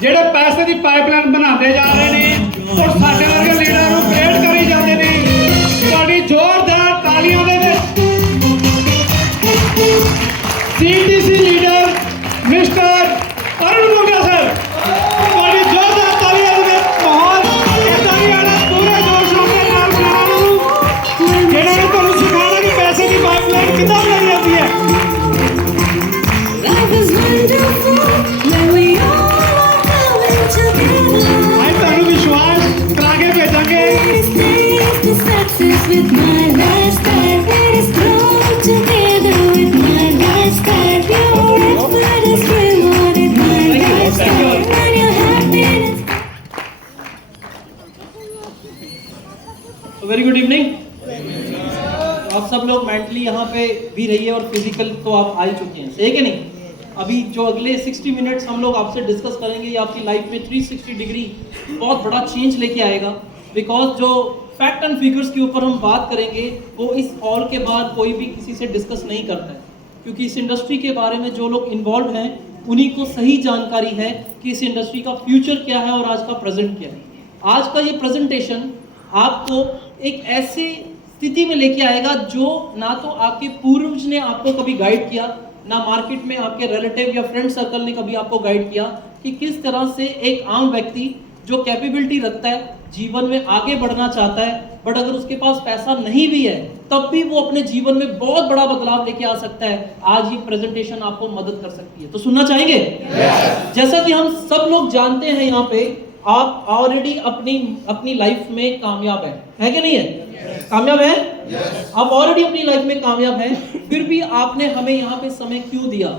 ਜਿਹੜੇ ਪੈਸੇ ਦੀ ਪਾਈਪਲਾਈਨ ਬਣਾਉਂਦੇ ਜਾ ਰਹੇ ਨੇ ਔਰ ਸਾਡੇ ਵਰਗੇ ਲੀਡਰਾਂ ਨੂੰ ਕ੍ਰੀਏਟ ਕਰੀ ਜਾਂਦੇ ਨੇ। ਤੁਹਾਡੀ ਜ਼ੋਰਦਾਰ ਤਾਲੀਆਂ ਦੇ ਵਿੱਚ सीटीसी लीडर मिस्टर अरुण मुंडा सर, ਤੁਹਾਡੀ ਜ਼ੋਰਦਾਰ ਤਾਲੀਆਂ ਦੇ ਵਿੱਚ ਮਾਹੌਲ ਇਦਾਂ ਹੀ ਆਣਾ ਪੂਰੇ ਜੋਸ਼ ਨਾਲ ਨਾਲ ਬਣਾਉਣਾ ਨੂੰ ਜਿਹੜਾ ਨੇ ਤੁਹਾਨੂੰ ਸਿਖਾਉਣਾ ਕਿ ਪੈਸੇ ਦੀ ਪਾਈਪਲਾਈਨ ਕਿੱਦਾਂ ਬਣਾਈ ਜਾਂਦੀ ਹੈ। ਅੱਜ ਤੁਹਾਨੂੰ ਵਿਸ਼ਵਾਸ ਕਰਾ ਕੇ ਭੇਜਾਂਗੇ। Very good evening. आप सब लोग मेंटली यहाँ पे भी रहिए और फिजिकल तो आप आ ही चुके हैं, सही कि नहीं। अभी जो अगले 60 मिनट्स हम लोग आपसे डिस्कस करेंगे ये आपकी लाइफ में 360 डिग्री बहुत बड़ा चेंज लेके आएगा। बिकॉज जो फैक्ट एंड फिगर्स के ऊपर हम बात करेंगे वो इस ऑल के बाद कोई भी किसी से डिस्कस नहीं करता है, क्योंकि इस इंडस्ट्री के बारे में जो लोग इन्वॉल्व हैं उन्हीं को सही जानकारी है कि इस इंडस्ट्री का फ्यूचर क्या है और आज का प्रेजेंट क्या है। आज का ये प्रेजेंटेशन आपको एक ऐसे स्थिति में लेके आएगा जो ना तो आपके पूर्वज ने आपको कभी गाइड किया, ना मार्केट में आपके रिलेटिव या फ्रेंड सर्कल ने कभी आपको गाइड किया कि किस तरह से एक आम व्यक्ति जो कैपेबिलिटी रखता है, जीवन में आगे बढ़ना चाहता है, बट अगर उसके पास पैसा नहीं भी है तब भी वो अपने जीवन में बहुत बड़ा बदलाव लेके आ सकता है। आज ये प्रेजेंटेशन आपको मदद कर सकती है, तो सुनना चाहेंगे? जैसा कि हम सब लोग जानते हैं यहाँ पे आप ऑलरेडी अपनी लाइफ में कामयाब है कि नहीं है? कामयाब है? आप ऑलरेडी अपनी लाइफ में कामयाब है, फिर भी आपने हमें यहाँ पे समय क्यों दिया?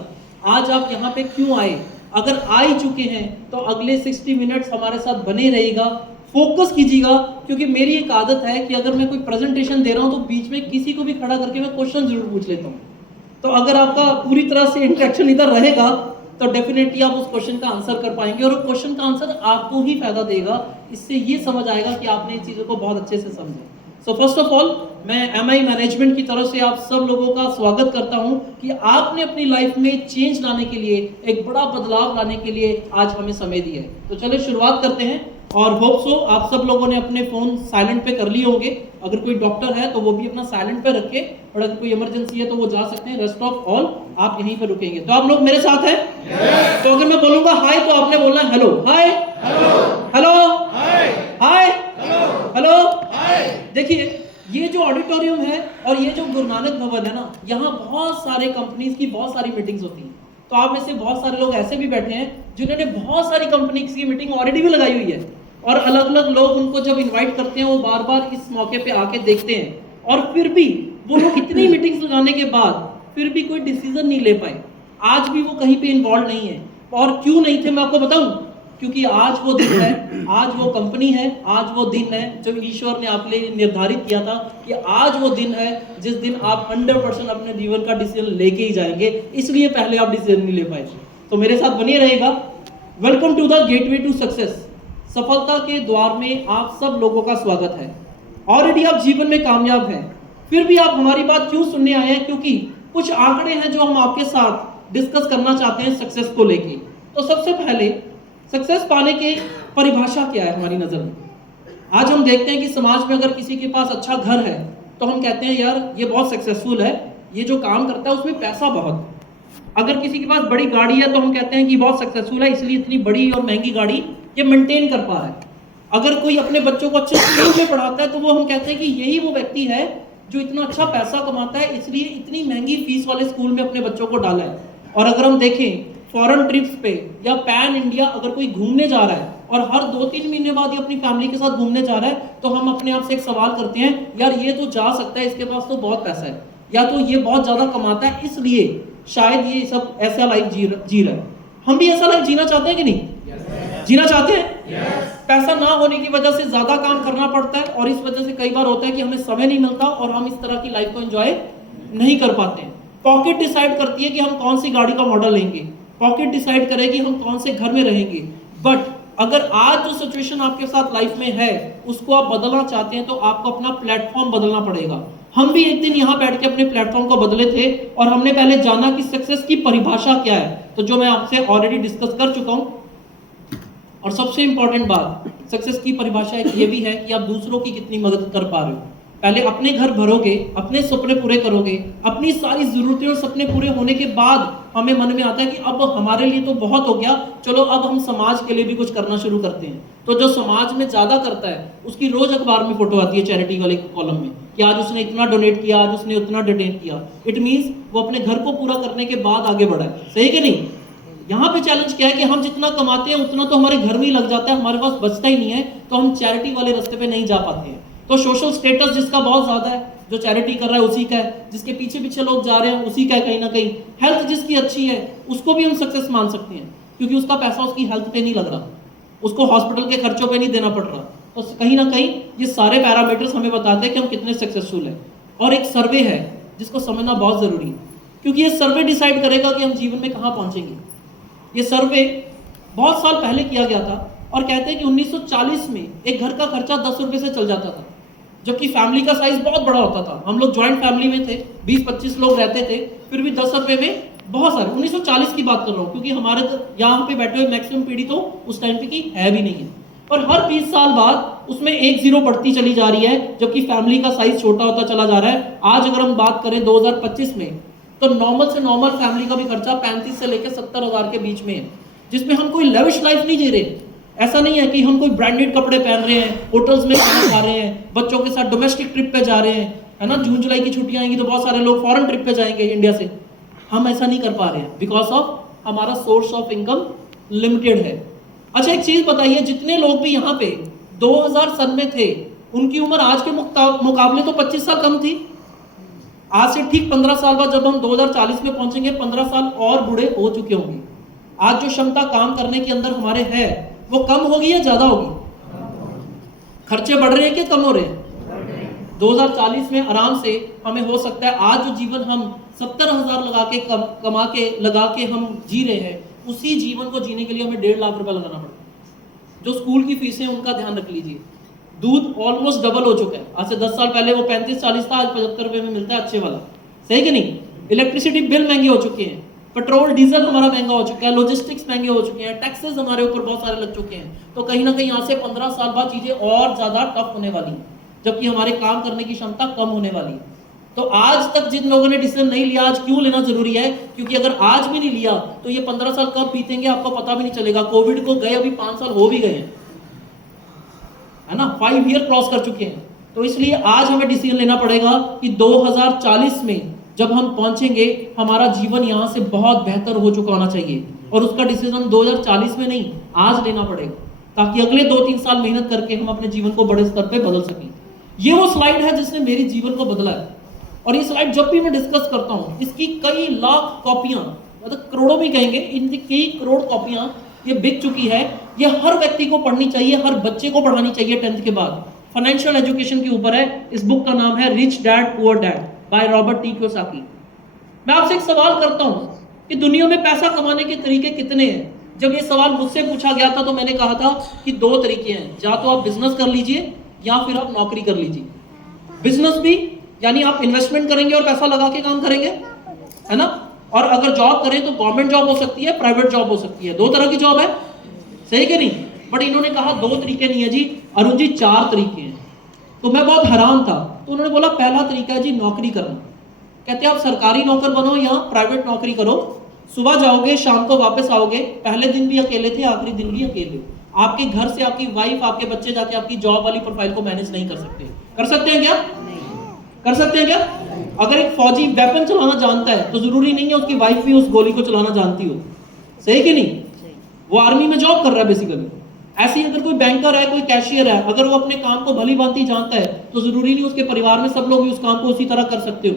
आज आप यहाँ पे क्यों आए? अगर आ ही चुके हैं तो अगले 60 मिनट्स हमारे साथ बने रहिएगा, फोकस कीजिएगा, क्योंकि मेरी एक आदत है कि अगर मैं कोई प्रेजेंटेशन दे रहा हूँ तो बीच में किसी को भी खड़ा करके मैं क्वेश्चन जरूर पूछ लेता हूँ। तो अगर आपका पूरी तरह से इंटरेक्शन इधर रहेगा तो डेफिनेटली आप उस क्वेश्चन का आंसर कर पाएंगे और उस क्वेश्चन का आंसर आपको ही फायदा देगा। इससे ये समझ आएगा कि आपने इन चीज़ों को बहुत अच्छे से समझा। सो फर्स्ट ऑफ ऑल मैं MI मैनेजमेंट की तरफ से आप सब लोगों का स्वागत करता हूं कि आपने अपनी लाइफ में चेंज लाने के लिए, एक बड़ा बदलाव लाने के लिए आज हमें समय दिया है। तो चलिए शुरुआत करते हैं और होप सो आप सब लोगों ने अपने फोन साइलेंट पे कर लिए होंगे। अगर कोई डॉक्टर है तो वो भी अपना साइलेंट पे रखे और अगर कोई इमरजेंसी है तो वो जा सकते हैं। रेस्ट ऑफ ऑल आप यहीं पे रुकेंगे। तो आप लोग मेरे साथ हैं? तो अगर मैं बोलूंगा हाय तो आपने बोलना है हेलो, हाय, हेलो, हाय, हेलो। देखिए ये जो ऑडिटोरियम है और ये जो गुरु नानक भवन है ना, यहाँ बहुत सारे कंपनीज की बहुत सारी मीटिंग्स होती हैं। तो आप में से बहुत सारे लोग ऐसे भी बैठे हैं जिन्होंने बहुत सारी कंपनीज की मीटिंग ऑलरेडी भी लगाई हुई है और अलग अलग लोग उनको जब इनवाइट करते हैं वो बार बार इस मौके पे आके देखते हैं और फिर भी वो लोग इतनी मीटिंग्स लगाने के बाद फिर भी कोई डिसीजन नहीं ले पाए। आज भी वो कहीं पे इन्वॉल्व नहीं है। और क्यों नहीं थे मैं आपको बताऊं, क्योंकि आज वो दिन है, आज वो कंपनी है, आज वो दिन है जो ईश्वर ने आपके लिए निर्धारित किया था कि आज वो दिन है जिस दिन आप 100% अपने जीवन का डिसीजन लेके ही जाएंगे। इसलिए पहले आप डिसीजन नहीं ले पाए थे। तो मेरे साथ बने रहेगा। Welcome to the gateway to success. सफलता के द्वार में आप सब लोगों का स्वागत है। ऑलरेडी आप जीवन में कामयाब हैं, फिर भी आप हमारी बात क्यों सुनने आए हैं? क्योंकि कुछ आंकड़े हैं जो हम आपके साथ डिस्कस करना चाहते हैं सक्सेस को लेके। तो सबसे पहले सक्सेस पाने की परिभाषा क्या है हमारी नजर में? आज हम देखते हैं कि समाज में अगर किसी के पास अच्छा घर है तो हम कहते हैं यार ये बहुत सक्सेसफुल है, ये जो काम करता है उसमें पैसा बहुत। अगर किसी के पास बड़ी गाड़ी है तो हम कहते हैं कि बहुत सक्सेसफुल है, इसलिए इतनी बड़ी और महंगी गाड़ी ये मेंटेन कर पा रहा है। अगर कोई अपने बच्चों को अच्छे स्कूल में पढ़ाता है तो वो हम कहते हैं कि यही वो व्यक्ति है जो इतना अच्छा पैसा कमाता है, इसलिए इतनी महंगी फीस वाले स्कूल में अपने बच्चों को डाला है। और अगर हम देखें फॉरेन ट्रिप्स पे या पैन इंडिया अगर कोई घूमने जा रहा है और हर 2-3 महीने बाद ये अपनी फैमिली के साथ घूमने जा रहा है तो हम अपने आप से एक सवाल करते हैं यार ये तो जा सकता है, इसके पास तो बहुत पैसा है, या तो ये बहुत ज्यादा कमाता है इसलिए शायद ये सब ऐसा लाइफ जी रहा है। हम भी ऐसा लाइफ जीना चाहते हैं कि नहीं? जीना चाहते हैं? पैसा ना होने की वजह से ज्यादा काम करना पड़ता है और इस वजह से कई बार होता है कि हमें समय नहीं मिलता और हम इस तरह की लाइफ को एंजॉय नहीं कर पाते हैं। पॉकेट डिसाइड करती है कि हम कौन सी गाड़ी का मॉडल लेंगे, पॉकेट डिसाइड करेगी हम कौन से घर में रहेंगे। बट अगर आज जो सिचुएशन आपके साथ लाइफ में है उसको आप बदलना चाहते हैं तो आपको अपना प्लेटफॉर्म बदलना पड़ेगा। हम भी एक दिन यहाँ बैठ के अपने प्लेटफॉर्म को बदले थे और हमने पहले जाना कि सक्सेस की परिभाषा क्या है। तो जो मैं आपसे ऑलरेडी डिस्कस कर चुका हूँ और सबसे इंपॉर्टेंट बात सक्सेस की परिभाषा एक ये भी है कि आप दूसरों की कितनी मदद कर पा रहे हो। पहले अपने घर भरोगे, अपने सपने पूरे करोगे, अपनी सारी जरूरतें और सपने पूरे होने के बाद हमें मन में आता है कि अब हमारे लिए तो बहुत हो गया, चलो अब हम समाज के लिए भी कुछ करना शुरू करते हैं। तो जो समाज में ज्यादा करता है उसकी रोज अखबार में फोटो आती है चैरिटी वाले कॉलम में कि आज उसने इतना डोनेट किया, आज उसने उतना डोनेट किया। इट मींस वो अपने घर को पूरा करने के बाद आगे बढ़ा है। सही कि नहीं? यहाँ पे चैलेंज क्या है कि हम जितना कमाते हैं उतना तो हमारे घर में ही लग जाता है, हमारे पास बचता ही नहीं है, तो हम चैरिटी वाले रास्ते पे नहीं जा पाते हैं। तो सोशल स्टेटस जिसका बहुत ज्यादा है, जो चैरिटी कर रहा है उसी का है, जिसके पीछे पीछे लोग जा रहे हैं उसी का है कहीं ना कहीं। हेल्थ जिसकी अच्छी है उसको भी हम सक्सेस मान सकते हैं, क्योंकि उसका पैसा उसकी हेल्थ पे नहीं लग रहा, उसको हॉस्पिटल के खर्चों पे नहीं देना पड़ रहा। तो कहीं ना कहीं ये सारे पैरामीटर्स हमें बताते हैं कि हम कितने सक्सेसफुल हैं। और एक सर्वे है जिसको समझना बहुत जरूरी है, क्योंकि ये सर्वे डिसाइड करेगा कि हम जीवन में कहाँ पहुंचेंगे। ये सर्वे बहुत साल पहले किया गया था और कहते हैं कि 1940 में एक घर का खर्चा 10 रुपए से चल जाता था, जबकि फैमिली का साइज बहुत बड़ा होता था। हम लोग ज्वाइंट फैमिली में थे, 20-25 लोग रहते थे, फिर भी 10 रुपए में बहुत सारे। 1940 की बात कर रहा हूँ, क्योंकि हमारे यहाँ पे बैठे हुए मैक्सिमम पीढ़ी तो उस टाइम पे की है भी नहीं है। और हर 20 साल बाद उसमें एक जीरो बढ़ती चली जा रही है, जबकि फैमिली का साइज छोटा होता चला जा रहा है। आज अगर हम बात करें 2025 में, तो नॉर्मल से नॉर्मल फैमिली का भी खर्चा 35 से लेकर 70,000 के बीच में है, जिसमें हम कोई लेविश लाइफ नहीं जी रहे। ऐसा नहीं है कि हम कोई ब्रांडेड कपड़े पहन रहे हैं, होटल्स में खाना खा रहे हैं, बच्चों के साथ डोमेस्टिक ट्रिप पे जा रहे हैं, है ना। जून जुलाई की छुट्टियां आएंगी तो बहुत सारे लोग फॉरेन ट्रिप पे जाएंगे इंडिया से। हम ऐसा नहीं कर पा रहे हैं बिकॉज ऑफ हमारा सोर्स ऑफ इनकम लिमिटेड है। अच्छा एक चीज बताइए, जितने लोग भी यहाँ पे 2000 सन में थे उनकी उम्र आज के मुकाबले तो 25 साल कम थी। आज से ठीक 15 साल बाद जब हम 2040 में पहुंचेंगे, 15 साल और बूढ़े हो चुके होंगे। आज जो क्षमता काम करने के अंदर हमारे है वो कम होगी या ज्यादा होगी? खर्चे बढ़ रहे हैं कि कम हो रहे हैं? 2040 में आराम से हमें हो सकता है आज जो जीवन हम 70,000 लगा के कमा के लगा के हम जी रहे हैं, उसी जीवन को जीने के लिए हमें 1.5 लाख रुपए लगाना पड़ेगा। जो स्कूल की फीसें उनका ध्यान रख लीजिए, दूध ऑलमोस्ट डबल हो चुका है। आज से 10 साल पहले वो 35-40 था, आज 75 रुपए में मिलता है अच्छे वाला। सही कि नहीं? इलेक्ट्रिसिटी बिल महंगे हो चुके हैं, पेट्रोल डीजल हमारा महंगा हो चुका है, लॉजिस्टिक्स महंगे हो चुके हैं, टैक्सेस हमारे ऊपर बहुत सारे लग चुके हैं। तो कहीं ना कहीं यहाँ से 15 साल बाद चीजें और ज्यादा टफ होने वाली है, जबकि हमारे काम करने की क्षमता कम होने वाली है। तो आज तक जिन लोगों ने डिसीजन नहीं लिया, आज क्यों लेना जरूरी है? क्योंकि अगर आज भी नहीं लिया तो ये 15 साल कब बीतेंगे आपको पता भी नहीं चलेगा। कोविड को गए अभी 5 साल हो भी गए हैं, है ना, 5 ईयर क्रॉस कर चुके हैं। तो इसलिए आज हमें डिसीजन लेना पड़ेगा कि 2040 में जब हम पहुंचेंगे हमारा जीवन यहाँ से बहुत बेहतर हो चुका होना चाहिए, और उसका डिसीजन 2040 में नहीं आज लेना पड़ेगा, ताकि अगले 2-3 साल मेहनत करके हम अपने जीवन को बड़े स्तर पे बदल सकें। ये वो स्लाइड है जिसने मेरे जीवन को बदला है, और ये स्लाइड जब भी मैं डिस्कस करता हूँ इसकी कई लाख कॉपियां, मतलब करोड़ों भी कहेंगे, इनकी कई करोड़ कॉपियां ये बिक चुकी है। ये हर व्यक्ति को पढ़नी चाहिए, हर बच्चे को पढ़ानी चाहिए 10th के बाद। फाइनेंशियल एजुकेशन के ऊपर है। इस बुक का नाम है rich dad poor dad by Robert T Kiyosaki. मैं आपसे एक सवाल करता हूँ कि दुनिया में पैसा कमाने के तरीके कितने हैं? जब ये सवाल मुझसे पूछा गया था तो मैंने कहा था कि 2 तरीके हैं, या तो आप बिजनेस कर लीजिए या फिर आप नौकरी कर लीजिए। बिजनेस भी यानी आप इन्वेस्टमेंट करेंगे और पैसा लगा के काम करेंगे, है ना। और अगर जॉब करें तो गवर्नमेंट जॉब हो सकती है, प्राइवेट जॉब हो सकती है, 2 तरह की जॉब है। सही कि नहीं? बट इन्होंने कहा 2 तरीके नहीं है जी अरुण जी, 4 तरीके हैं। तो मैं बहुत हैरान था। तो उन्होंने बोला पहला तरीका है जी नौकरी करना। कहते हैं आप सरकारी नौकर बनो या प्राइवेट नौकरी करो, सुबह जाओगे शाम को वापस आओगे, पहले दिन भी अकेले थे आखिरी दिन भी अकेले। आपके घर से आपकी वाइफ आपके बच्चे जाके आपकी जॉब वाली प्रोफाइल को मैनेज नहीं कर सकते। कर सकते हैं क्या? कर सकते हैं क्या? अगर एक फौजी वेपन चलाना जानता है तो जरूरी नहीं है उसकी वाइफ भी उस गोली को चलाना जानती हो। सही कि नहीं? वो आर्मी में जॉब कर रहा है बेसिकली। ऐसे ही अगर कोई बैंकर है, कोई कैशियर है, अगर वो अपने काम को भली भांति जानता है तो जरूरी नहीं उसके परिवार में सब लोग भी उस काम को उसी तरह कर सकते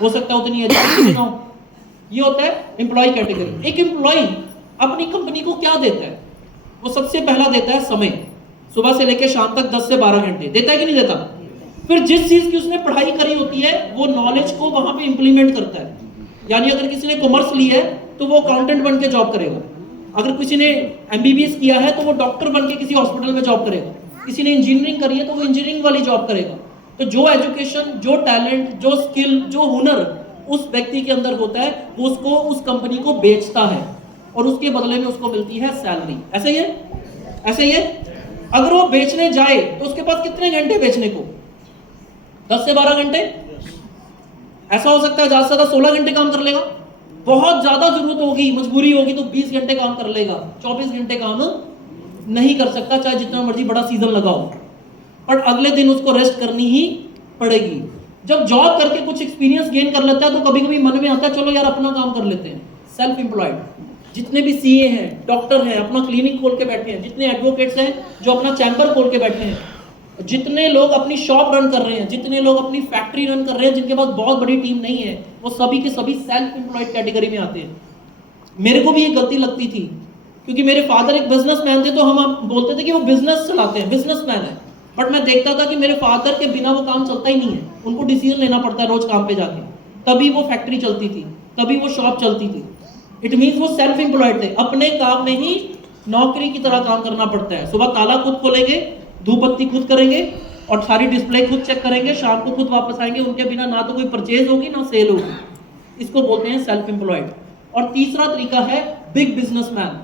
हो सकता है उतनी एजुकेशन ना हो। ये होता है एम्प्लॉय कैटेगरी। एक एम्प्लॉय अपनी कंपनी को क्या देता है? वो सबसे पहला देता है समय। सुबह से लेकर शाम तक 10 से 12 घंटे देता है कि नहीं देता? फिर जिस चीज की उसने पढ़ाई करी होती है वो नॉलेज को वहां पे इंप्लीमेंट करता है। यानी अगर किसी ने कॉमर्स ली है तो वो अकाउंटेंट बन के जॉब करेगा, अगर किसी ने एमबीबीएस किया है तो वो डॉक्टर बन के किसी हॉस्पिटल में जॉब करेगा, किसी ने इंजीनियरिंग करी है तो वो इंजीनियरिंग वाली जॉब करेगा। तो जो एजुकेशन, जो टैलेंट, जो स्किल, जो हुनर उस व्यक्ति के अंदर होता है वो उसको उस कंपनी को बेचता है और उसके बदले में उसको मिलती है सैलरी। ऐसा ही है? ऐसे ही है। अगर वो बेचने जाए तो उसके पास कितने घंटे बेचने को? 10 से 12 घंटे। ऐसा हो सकता है ज्यादा से ज्यादा 16 घंटे काम कर लेगा। बहुत ज्यादा जरूरत होगी, मजबूरी होगी तो 20 घंटे काम कर लेगा। 24 घंटे काम नहीं कर सकता, चाहे जितना मर्जी बड़ा सीजन लगाओ, पर अगले दिन उसको रेस्ट करनी ही पड़ेगी। जब जॉब करके कुछ एक्सपीरियंस गेन कर लेता है तो कभी कभी मन में आता है चलो यार अपना काम कर लेते हैं। सेल्फ एम्प्लॉयड जितने भी सीए हैं, डॉक्टर हैं, अपना क्लिनिक खोल के बैठे हैं, जितने एडवोकेट्स हैं जो अपना चैम्बर खोल के बैठे हैं, जितने लोग अपनी शॉप रन कर रहे हैं, जितने लोग अपनी फैक्ट्री रन कर रहे हैं, जिनके पास बहुत बड़ी टीम नहीं है, वो सभी के सभी सेल्फ एम्प्लॉयड कैटेगरी में आते हैं। मेरे को भी ये गलती लगती थी क्योंकि मेरे फादर एक बिजनेसमैन थे, तो हम बोलते थे कि वो बिजनेस चलाते हैं, बिजनेसमैन है। बट मैं देखता था कि मेरे फादर के बिना वो काम चलता ही नहीं है। उनको डिसीजन लेना पड़ता है रोज काम पे जाके, तभी वो फैक्ट्री चलती थी, तभी वो शॉप चलती थी। इट मीन्स वो सेल्फ एम्प्लॉयड थे, अपने काम में ही नौकरी की तरह काम करना पड़ता है। सुबह ताला खुद खोलेंगे, धूप बत्ती खुद करेंगे और सारी डिस्प्ले खुद चेक करेंगे, शाम को खुद वापस आएंगे। उनके बिना ना तो कोई परचेज होगी ना सेल होगी। इसको बोलते हैं सेल्फ एम्प्लॉयड। और तीसरा तरीका है big businessman,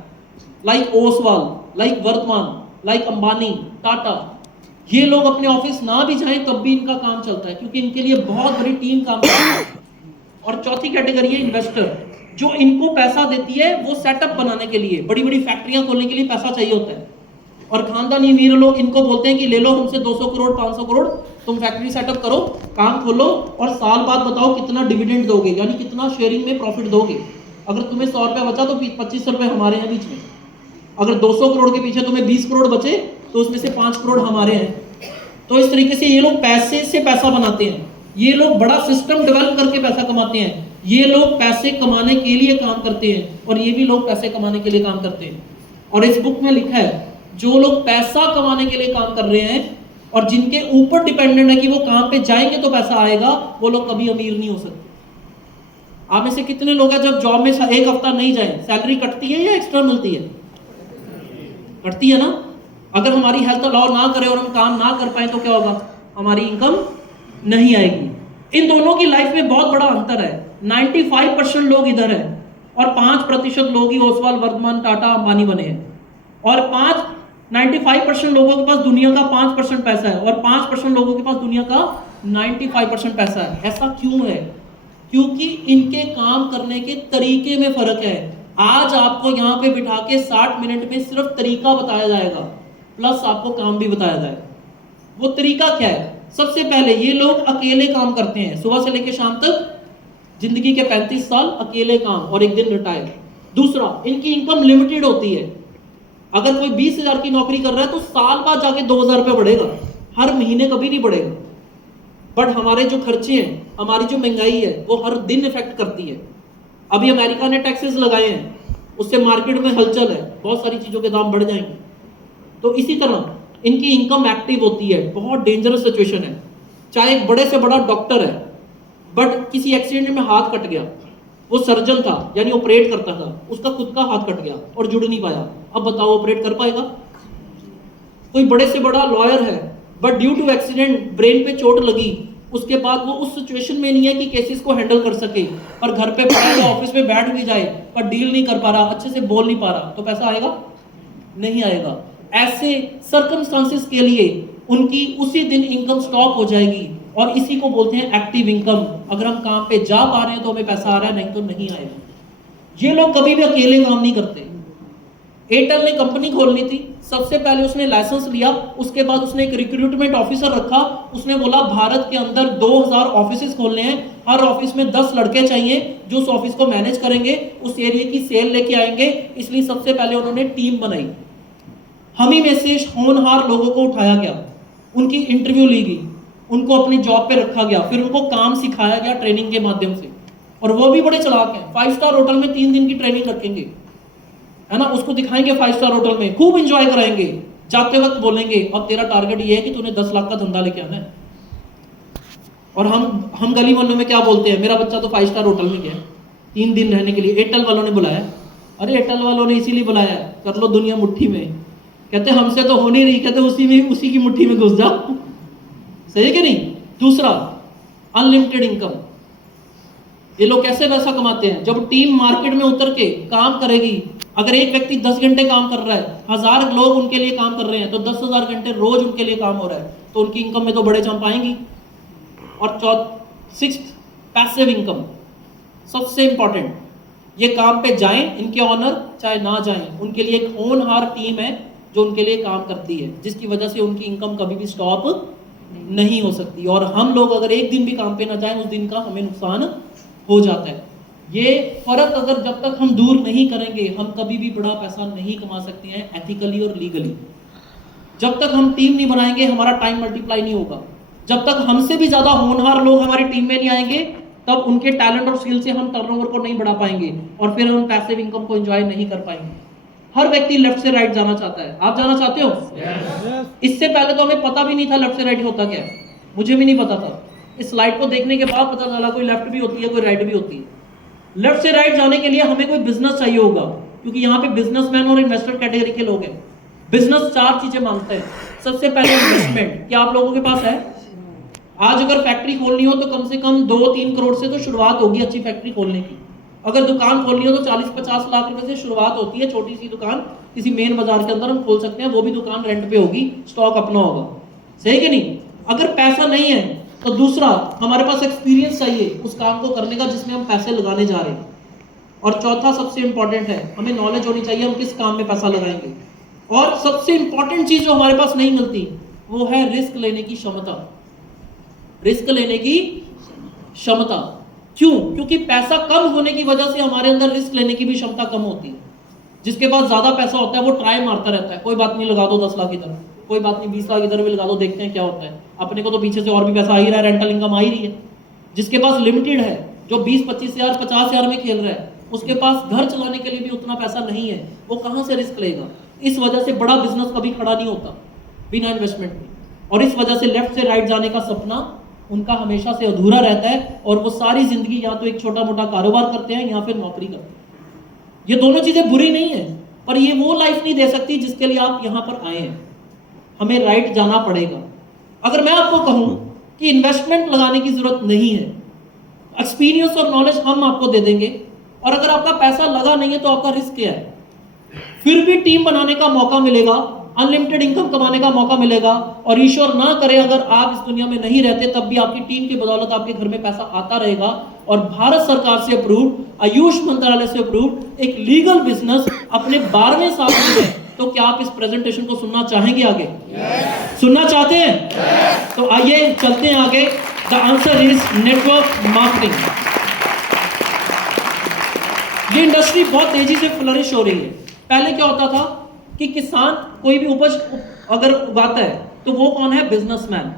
like Oswal, like Vardhman, like Ambani, Tata. ये लोग अपने ऑफिस ना भी जाएं तब भी इनका काम चलता है क्योंकि इनके लिए बहुत बड़ी टीम काम करती है। और चौथी कैटेगरी है इन्वेस्टर, जो इनको पैसा देती है वो सेटअप बनाने के लिए, बड़ी बड़ी फैक्ट्रियां खोलने के लिए पैसा चाहिए होता है। और खानदानी अमीर लोग इनको बोलते हैं कि ले लो हमसे 200 करोड़ 500 करोड़, तुम फैक्ट्री सेटअप करो, काम खोलो और साल बाद बताओ कितना डिविडेंड दोगे, यानी कितना शेयरिंग में प्रॉफिट दोगे। अगर तुम्हें 100 रुपया बचा तो 25 रुपए हमारे हैं बीच में। अगर 200 करोड़ के पीछे तुम्हें 20 करोड़ बचे तो उसमें से 5 करोड़ हमारे हैं। तो इस तरीके से ये लोग पैसे से पैसा बनाते हैं। ये लोग बड़ा सिस्टम डेवलप करके पैसा कमाते हैं। ये लोग पैसे कमाने के लिए काम करते हैं और ये भी लोग पैसे कमाने के लिए काम करते हैं। और इस बुक में लिखा है जो लोग पैसा कमाने के लिए काम कर रहे हैं और जिनके ऊपर डिपेंडेंट है कि वो काम पे जाएंगे तो पैसा आएगा, वो लोग कभी अमीर नहीं हो सकते। आप में से कितने लोग हैं जब जॉब में एक हफ्ता नहीं जाए सैलरी कटती है या एक्स्ट्रा मिलती है? कटती है ना। अगर हमारी हेल्थ अलाउ ना करे और हम काम ना कर पाए तो क्या होगा? हमारी इनकम नहीं आएगी। इन दोनों की लाइफ में बहुत बड़ा अंतर है। 95% लोग इधर हैं और 5% लोग ही ओसवाल, वर्धमान, टाटा, अंबानी बने हैं। और 95% लोगों के पास दुनिया का 5% पैसा है और 5% लोगों के पास दुनिया का 95% पैसा है। ऐसा क्यों है? क्योंकि इनके काम करने के तरीके में फर्क है। आज आपको यहाँ पे बिठा के 60 मिनट में सिर्फ तरीका बताया जाएगा, प्लस आपको काम भी बताया जाएगा। वो तरीका क्या है? सबसे पहले ये लोग अकेले काम करते हैं, सुबह से लेकर शाम तक, जिंदगी के 35 साल अकेले काम और एक दिन रिटायर। दूसरा, इनकी इनकम लिमिटेड होती है। अगर कोई 20,000 की नौकरी कर रहा है तो साल बाद जाके 2,000 रुपये बढ़ेगा, हर महीने कभी नहीं बढ़ेगा। बट हमारे जो खर्चे हैं, हमारी जो महंगाई है, वो हर दिन इफेक्ट करती है। अभी अमेरिका ने टैक्सेस लगाए हैं, उससे मार्केट में हलचल है, बहुत सारी चीजों के दाम बढ़ जाएंगे। तो इसी तरह इनकी इनकम एक्टिव होती है। बहुत डेंजरस सिचुएशन है। चाहे एक बड़े से बड़ा डॉक्टर है बट किसी एक्सीडेंट में हाथ कट गया, वो सर्जन था यानी ऑपरेट करता था, उसका खुद का हाथ कट गया और जुड़ नहीं पाया, अब बताओ ऑपरेट कर पाएगा? कोई बड़े से बड़ा लॉयर है but due to accident brain पे चोट लगी, उसके बाद वो उस सिचुएशन में नहीं है कि केसेस को हैंडल कर सके, पर घर पे पड़ा या ऑफिस में बैठ भी जाए पर डील नहीं कर पा रहा, अच्छे से बोल नहीं पा रहा, तो पैसा आएगा? नहीं आएगा। ऐसे सर्कमस्टांसेस के लिए उनकी उसी दिन इनकम स्टॉप हो जाएगी और इसी को बोलते हैं एक्टिव इनकम। अगर हम काम पे जा पा रहे हैं तो हमें पैसा आ रहा है, नहीं तो नहीं आएगा। ये लोग कभी भी अकेले काम नहीं करते। एयरटेल ने कंपनी खोलनी थी, सबसे पहले उसने लाइसेंस लिया, उसके बाद उसने एक रिक्रूटमेंट ऑफिसर रखा। उसने बोला भारत के अंदर 2000 ऑफिसेस खोलने हैं, हर ऑफिस में 10 लड़के चाहिए जो उस ऑफिस को मैनेज करेंगे, उस एरिया की सेल लेके आएंगे। इसलिए सबसे पहले उन्होंने टीम बनाई। हम ही में से होनहार लोगों को उठाया गया, उनकी इंटरव्यू ली गई, उनको अपनी जॉब पे रखा गया, फिर उनको काम सिखाया गया ट्रेनिंग के माध्यम से। और वो भी बड़े चालाक हैं। 5 स्टार होटल में 3 दिन की ट्रेनिंग रखेंगे, है ना, उसको दिखाएंगे 5 स्टार होटल में, खूब एंजॉय कराएंगे। जाते वक्त बोलेंगे अब तेरा टारगेट ये है कि तूने 10 लाख का धंधा लेके आना है। और हम गली मोहल्लों में क्या बोलते हैं, मेरा बच्चा तो 5 स्टार होटल में गया 3 दिन रहने के लिए, एयरटेल वालों ने बुलाया। अरे एयरटेल वालों ने इसीलिए बुलाया, कर लो दुनिया मुट्ठी में। कहते हमसे तो हो नहीं रही, कहते उसी की मुट्ठी में घुस जाओ। सही है कि नहीं? दूसरा, अनलिमिटेड इनकम। ये लोग कैसे पैसा कमाते हैं? जब टीम मार्केट में उतर के काम करेगी, अगर एक व्यक्ति 10 घंटे काम कर रहा है, 1000 लोग उनके लिए काम कर रहे हैं, तो 10,000 घंटे रोज उनके लिए काम हो रहा है, तो उनकी इनकम में तो बड़े चंप आएंगी। और सिक्स्थ, पैसिव इनकम, सबसे इंपॉर्टेंट, ये काम पे जाएं इनके ऑनर चाहे ना जाएं, उनके लिए एक होनहार टीम है जो उनके लिए काम करती है, जिसकी वजह से उनकी इनकम कभी भी स्टॉप नहीं हो सकती। और हम लोग अगर एक दिन भी काम पे ना जाएं, उस दिन का हमें नुकसान हो जाता है। ये फर्क अगर जब तक हम दूर नहीं करेंगे, हम कभी भी बड़ा पैसा नहीं कमा सकते हैं एथिकली और लीगली। जब तक हम टीम नहीं बनाएंगे, हमारा टाइम मल्टीप्लाई नहीं होगा। जब तक हमसे भी ज्यादा होनहार लोग हमारी टीम में नहीं आएंगे, तब उनके टैलेंट और स्किल से हम टर्नओवर को नहीं बढ़ा पाएंगे और फिर हम पैसिव इनकम को एंजॉय नहीं कर पाएंगे। हर व्यक्ति लेफ्ट से राइट जाना चाहता है। आप जाना चाहते हो? इससे पहले तो हमें पता भी नहीं था लेफ्ट से राइट होता क्या है, मुझे भी नहीं पता था। इस स्लाइड को देखने के बाद पता चला कोई लेफ्ट भी होती है, कोई राइट भी होती है। लेफ्ट से राइट जाने के लिए हमें कोई बिजनेस चाहिए होगा, क्योंकि यहाँ पे बिजनेसमैन और इन्वेस्टर कैटेगरी के लोग हैं। बिजनेस 4 चीजें मांगते हैं। सबसे पहले इन्वेस्टमेंट, क्या आप लोगों के पास है? आज अगर फैक्ट्री खोलनी हो तो कम से कम 2-3 करोड़ से तो शुरुआत होगी अच्छी फैक्ट्री खोलने की। अगर दुकान खोलनी हो तो 40-50 लाख रुपए से शुरुआत होती है। छोटी सी दुकान किसी मेन बाजार के अंदर हम खोल सकते हैं, वो भी दुकान रेंट पे होगी, स्टॉक अपना होगा, सही कि नहीं? अगर पैसा नहीं है तो दूसरा, हमारे पास एक्सपीरियंस चाहिए उस काम को करने का जिसमें हम पैसे लगाने जा रहे हैं। और चौथा सबसे इंपॉर्टेंट है, हमें नॉलेज होनी चाहिए हम किस काम में पैसा लगाएंगे। और सबसे इंपॉर्टेंट चीज जो हमारे पास नहीं मिलती वो है रिस्क लेने की क्षमता। रिस्क लेने की क्षमता क्यों? क्योंकि पैसा कम होने की वजह से हमारे अंदर रिस्क लेने की भी क्षमता कम होती है। जिसके पास ज्यादा पैसा होता है वो ट्राई मारता रहता है, कोई बात नहीं लगा दो 10 लाख इधर, कोई बात नहीं 20 लाख इधर भी लगा दो, देखते हैं क्या होता है। अपने को तो पीछे से और भी पैसा आ ही रहा है, रेंटल इनकम आ ही रही है। जिसके पास लिमिटेड है, जो 20-25 हजार 50 हजार में खेल रहा है, उसके पास घर चलाने के लिए भी उतना पैसा नहीं है, वो कहां से रिस्क लेगा? इस वजह से बड़ा बिजनेस कभी खड़ा नहीं होता बिना इन्वेस्टमेंट के। और इस वजह से लेफ्ट से राइट जाने का सपना उनका हमेशा से अधूरा रहता है, और वो सारी जिंदगी या तो एक छोटा मोटा कारोबार करते हैं या फिर नौकरी करते हैं। ये दोनों चीजें बुरी नहीं है, पर ये वो लाइफ नहीं दे सकती जिसके लिए आप यहां पर आए हैं। हमें राइट जाना पड़ेगा। अगर मैं आपको कहूं कि इन्वेस्टमेंट लगाने की जरूरत नहीं है, एक्सपीरियंस और नॉलेज हम आपको दे देंगे, और अगर आपका पैसा लगा नहीं है तो आपका रिस्क क्या है? फिर भी टीम बनाने का मौका मिलेगा, अनलिमिटेड इनकम कमाने का मौका मिलेगा, और ईश्वर ना करे अगर आप इस दुनिया में नहीं रहते तब भी आपकी टीम की बदौलत आपके घर में पैसा आता रहेगा। और भारत सरकार से अप्रूव्ड, आयुष मंत्रालय से अप्रूव्ड एक लीगल बिजनेस अपने 12वें साल में है। तो क्या आप इस प्रेजेंटेशन को सुनना चाहेंगे आगे? सुनना चाहते हैं? तो आइए चलते हैं आगे। The answer is network marketing. ये इंडस्ट्री बहुत तेजी से फ्लरिश हो रही है। पहले क्या होता था कि किसान कोई भी उपज अगर उगाता है तो वो कौन है? बिजनेसमैन।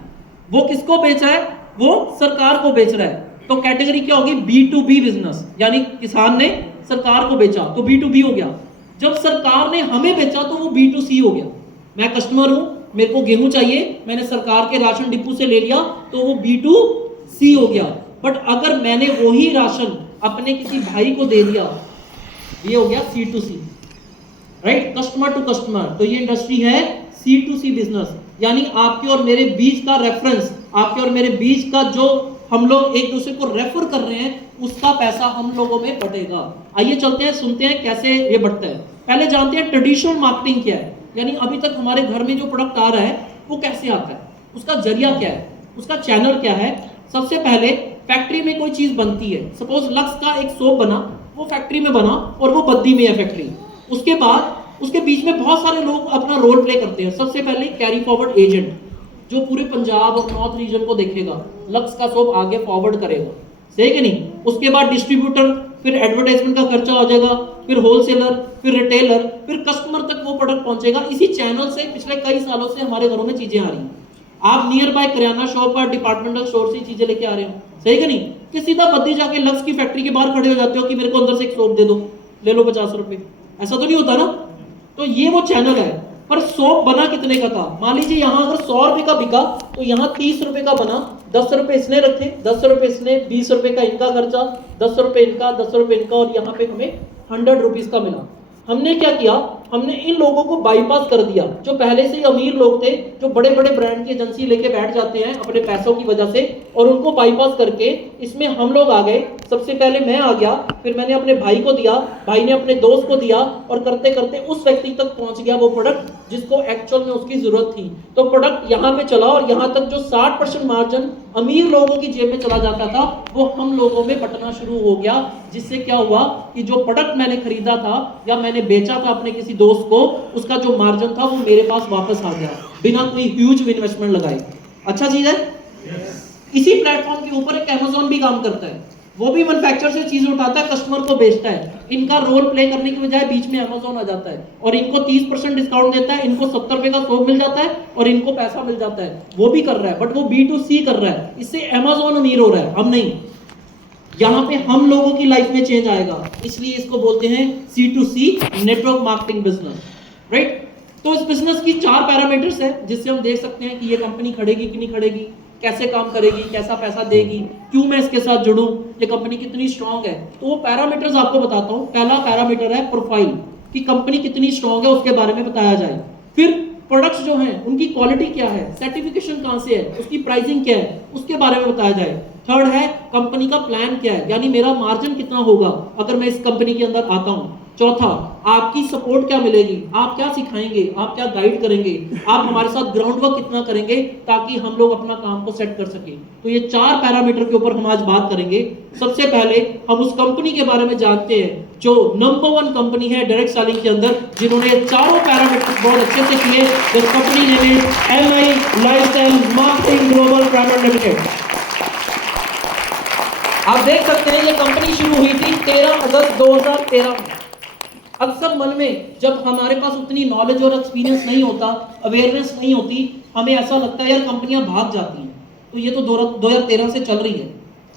वो किसको बेच रहा है? वो सरकार को बेच रहा है। तो कैटेगरी क्या होगी? B2B बिजनेस, यानी किसान ने सरकार को बेचा तो B2B हो गया। जब सरकार ने हमें बेचा तो वो B2C हो गया। मैं कस्टमर हूं, मेरे को गेहूं चाहिए, मैंने सरकार के राशन डिपो से ले लिया तो वो B2C हो गया। बट अगर मैंने वही राशन अपने किसी भाई को दे दिया, ये हो गया C2C, right? Customer to customer. तो ये इंडस्ट्री है C2C बिजनेस, यानी आपके और मेरे बीच का रेफरेंस, आपके और मेरे बीच का जो हम लोग एक दूसरे को रेफर कर रहे हैं, उसका पैसा हम लोगों में बटेगा। आइए चलते हैं, सुनते हैं कैसे ये बढ़ता है। पहले जानते हैं ट्रेडिशनल मार्केटिंग क्या है, यानी अभी तक हमारे घर में जो प्रोडक्ट आ रहा है वो कैसे आता है, उसका जरिया क्या है, उसका चैनल क्या है। सबसे पहले फैक्ट्री में कोई चीज बनती है, सपोज लक्स का एक सोप बना, वो फैक्ट्री में बना और वो बद्दी में है फैक्ट्री। उसके बाद उसके बीच में बहुत सारे लोग अपना रोल प्ले करते हैं। सबसे पहले कैरी फॉरवर्ड एजेंट, जो पूरे पंजाब और नॉर्थ रीजन को देखेगा, लक्स का सोप आगे फॉरवर्ड करेगा, सही कि नहीं? उसके बाद डिस्ट्रीब्यूटर, फिर एडवर्टाइजमेंट का खर्चा हो जाएगा, फिर होलसेलर, फिर रिटेलर, फिर कस्टमर तक वो प्रोडक्ट पहुंचेगा। इसी चैनल से पिछले कई सालों से हमारे घरों में चीजें आ रही हैं। आप नियर बाय किराना शॉप और डिपार्टमेंटल स्टोर से चीजें लेके आ रहे हो, सही कि नहीं? कि सीधा बद्दी जाके लक्स की फैक्ट्री के बाहर खड़े हो जाते हो कि मेरे को अंदर से एक सोप दे दो, ले लो 50 रुपए, ऐसा तो नहीं होता ना। तो ये वो चैनल है। पर सोप बना कितने का था? मान लीजिए यहाँ अगर 100 रुपए का बिका तो यहाँ 30 रुपए का बना, 10 रुपए इसने रखे, 10 रुपए इसने, 20 रुपए का इनका खर्चा, 10 रुपए इनका, 10 रुपए इनका, और यहाँ पे हमें 100 रुपीज का मिला। हमने क्या किया? हमने इन लोगों को बाईपास कर दिया, जो पहले से ही अमीर लोग थे, जो बड़े बड़े ब्रांड की एजेंसी लेके बैठ जाते हैं अपने पैसों की वजह से, और उनको बाईपास करके इसमें हम लोग आ गए। सबसे पहले मैं आ गया, फिर मैंने अपने भाई को दिया, भाई ने अपने दोस्त को दिया, और करते करते उस व्यक्ति तक पहुंच गया वो प्रोडक्ट जिसको एक्चुअल में उसकी जरूरत थी। तो प्रोडक्ट यहाँ पे चला, और यहाँ तक जो 60% मार्जिन अमीर लोगों की जेब में चला जाता था वो हम लोगों में बंटना शुरू हो गया, जिससे क्या हुआ कि जो प्रोडक्ट मैंने खरीदा था या मैंने बेचा था अपने किसी दोस्त को, उसका जो मार्जिन था वो मेरे पास वापस आ गया बिना कोई ह्यूज इन्वेस्टमेंट लगाए। अच्छा चीज है। इसी प्लेटफॉर्म के ऊपर एक अमेज़न भी काम करता है, वो भी मैन्युफैक्चरर से चीज उठाता है, कस्टमर को बेचता है। इनका रोल प्ले करने की बजाय बीच में अमेज़न आ जाता है और इनको 30% डिस्काउंट देता है, इनको 70 रुपए का सोप मिल जाता है और इनको पैसा मिल जाता है। वो भी कर रहा है, बट वो B2C कर रहा है, इससे अमेज़न अमीर हो रहा है, हम नहीं। यहाँ पे हम लोगों की लाइफ में चेंज आएगा, इसलिए इसको बोलते हैं C2C network marketing business, right. तो इस बिजनेस की 4 पैरामीटर्स है जिससे हम देख सकते हैं कि ये कंपनी खड़ेगी कि नहीं खड़ेगी, कैसे काम करेगी, कैसा पैसा देगी, क्यों मैं इसके साथ जुड़ूं, ये कंपनी कितनी स्ट्रांग है। तो वो पैरामीटर्स आपको बताता हूं। पहला पैरामीटर है प्रोफाइल, कि कंपनी कितनी स्ट्रांग है उसके बारे में बताया जाए। फिर प्रोडक्ट्स जो हैं उनकी क्वालिटी क्या है, सर्टिफिकेशन कहां से है, उसकी प्राइसिंग क्या है, उसके बारे में बताया जाए। थर्ड है कंपनी का प्लान क्या है, यानी मेरा मार्जिन कितना होगा अगर मैं इस कंपनी के अंदर आता हूं। चौथा, आपकी सपोर्ट क्या मिलेगी, आप क्या सिखाएंगे, आप क्या गाइड करेंगे, आप हमारे साथ ग्राउंड वर्क कितना करेंगे ताकि हम लोग अपना काम को सेट कर सके। तो ये 4 पैरामीटर के ऊपर हम आज बात करेंगे। सबसे पहले हम उस कंपनी के बारे में जानते हैं जो नंबर 1 कंपनी है डायरेक्ट सेलिंग के अंदर, जिन्होंने ये चारों पैरामीटर बहुत अच्छे से किए। This company name is MI lifestyle marketing global private limited. आप देख सकते हैं ये कंपनी शुरू हुई थी 13 अगस्त 2013 में। अक्सर मन में जब हमारे पास उतनी नॉलेज और एक्सपीरियंस नहीं होता, अवेयरनेस नहीं होती, हमें ऐसा लगता है यार कंपनियां भाग जाती हैं। तो ये तो 2013 से चल रही है,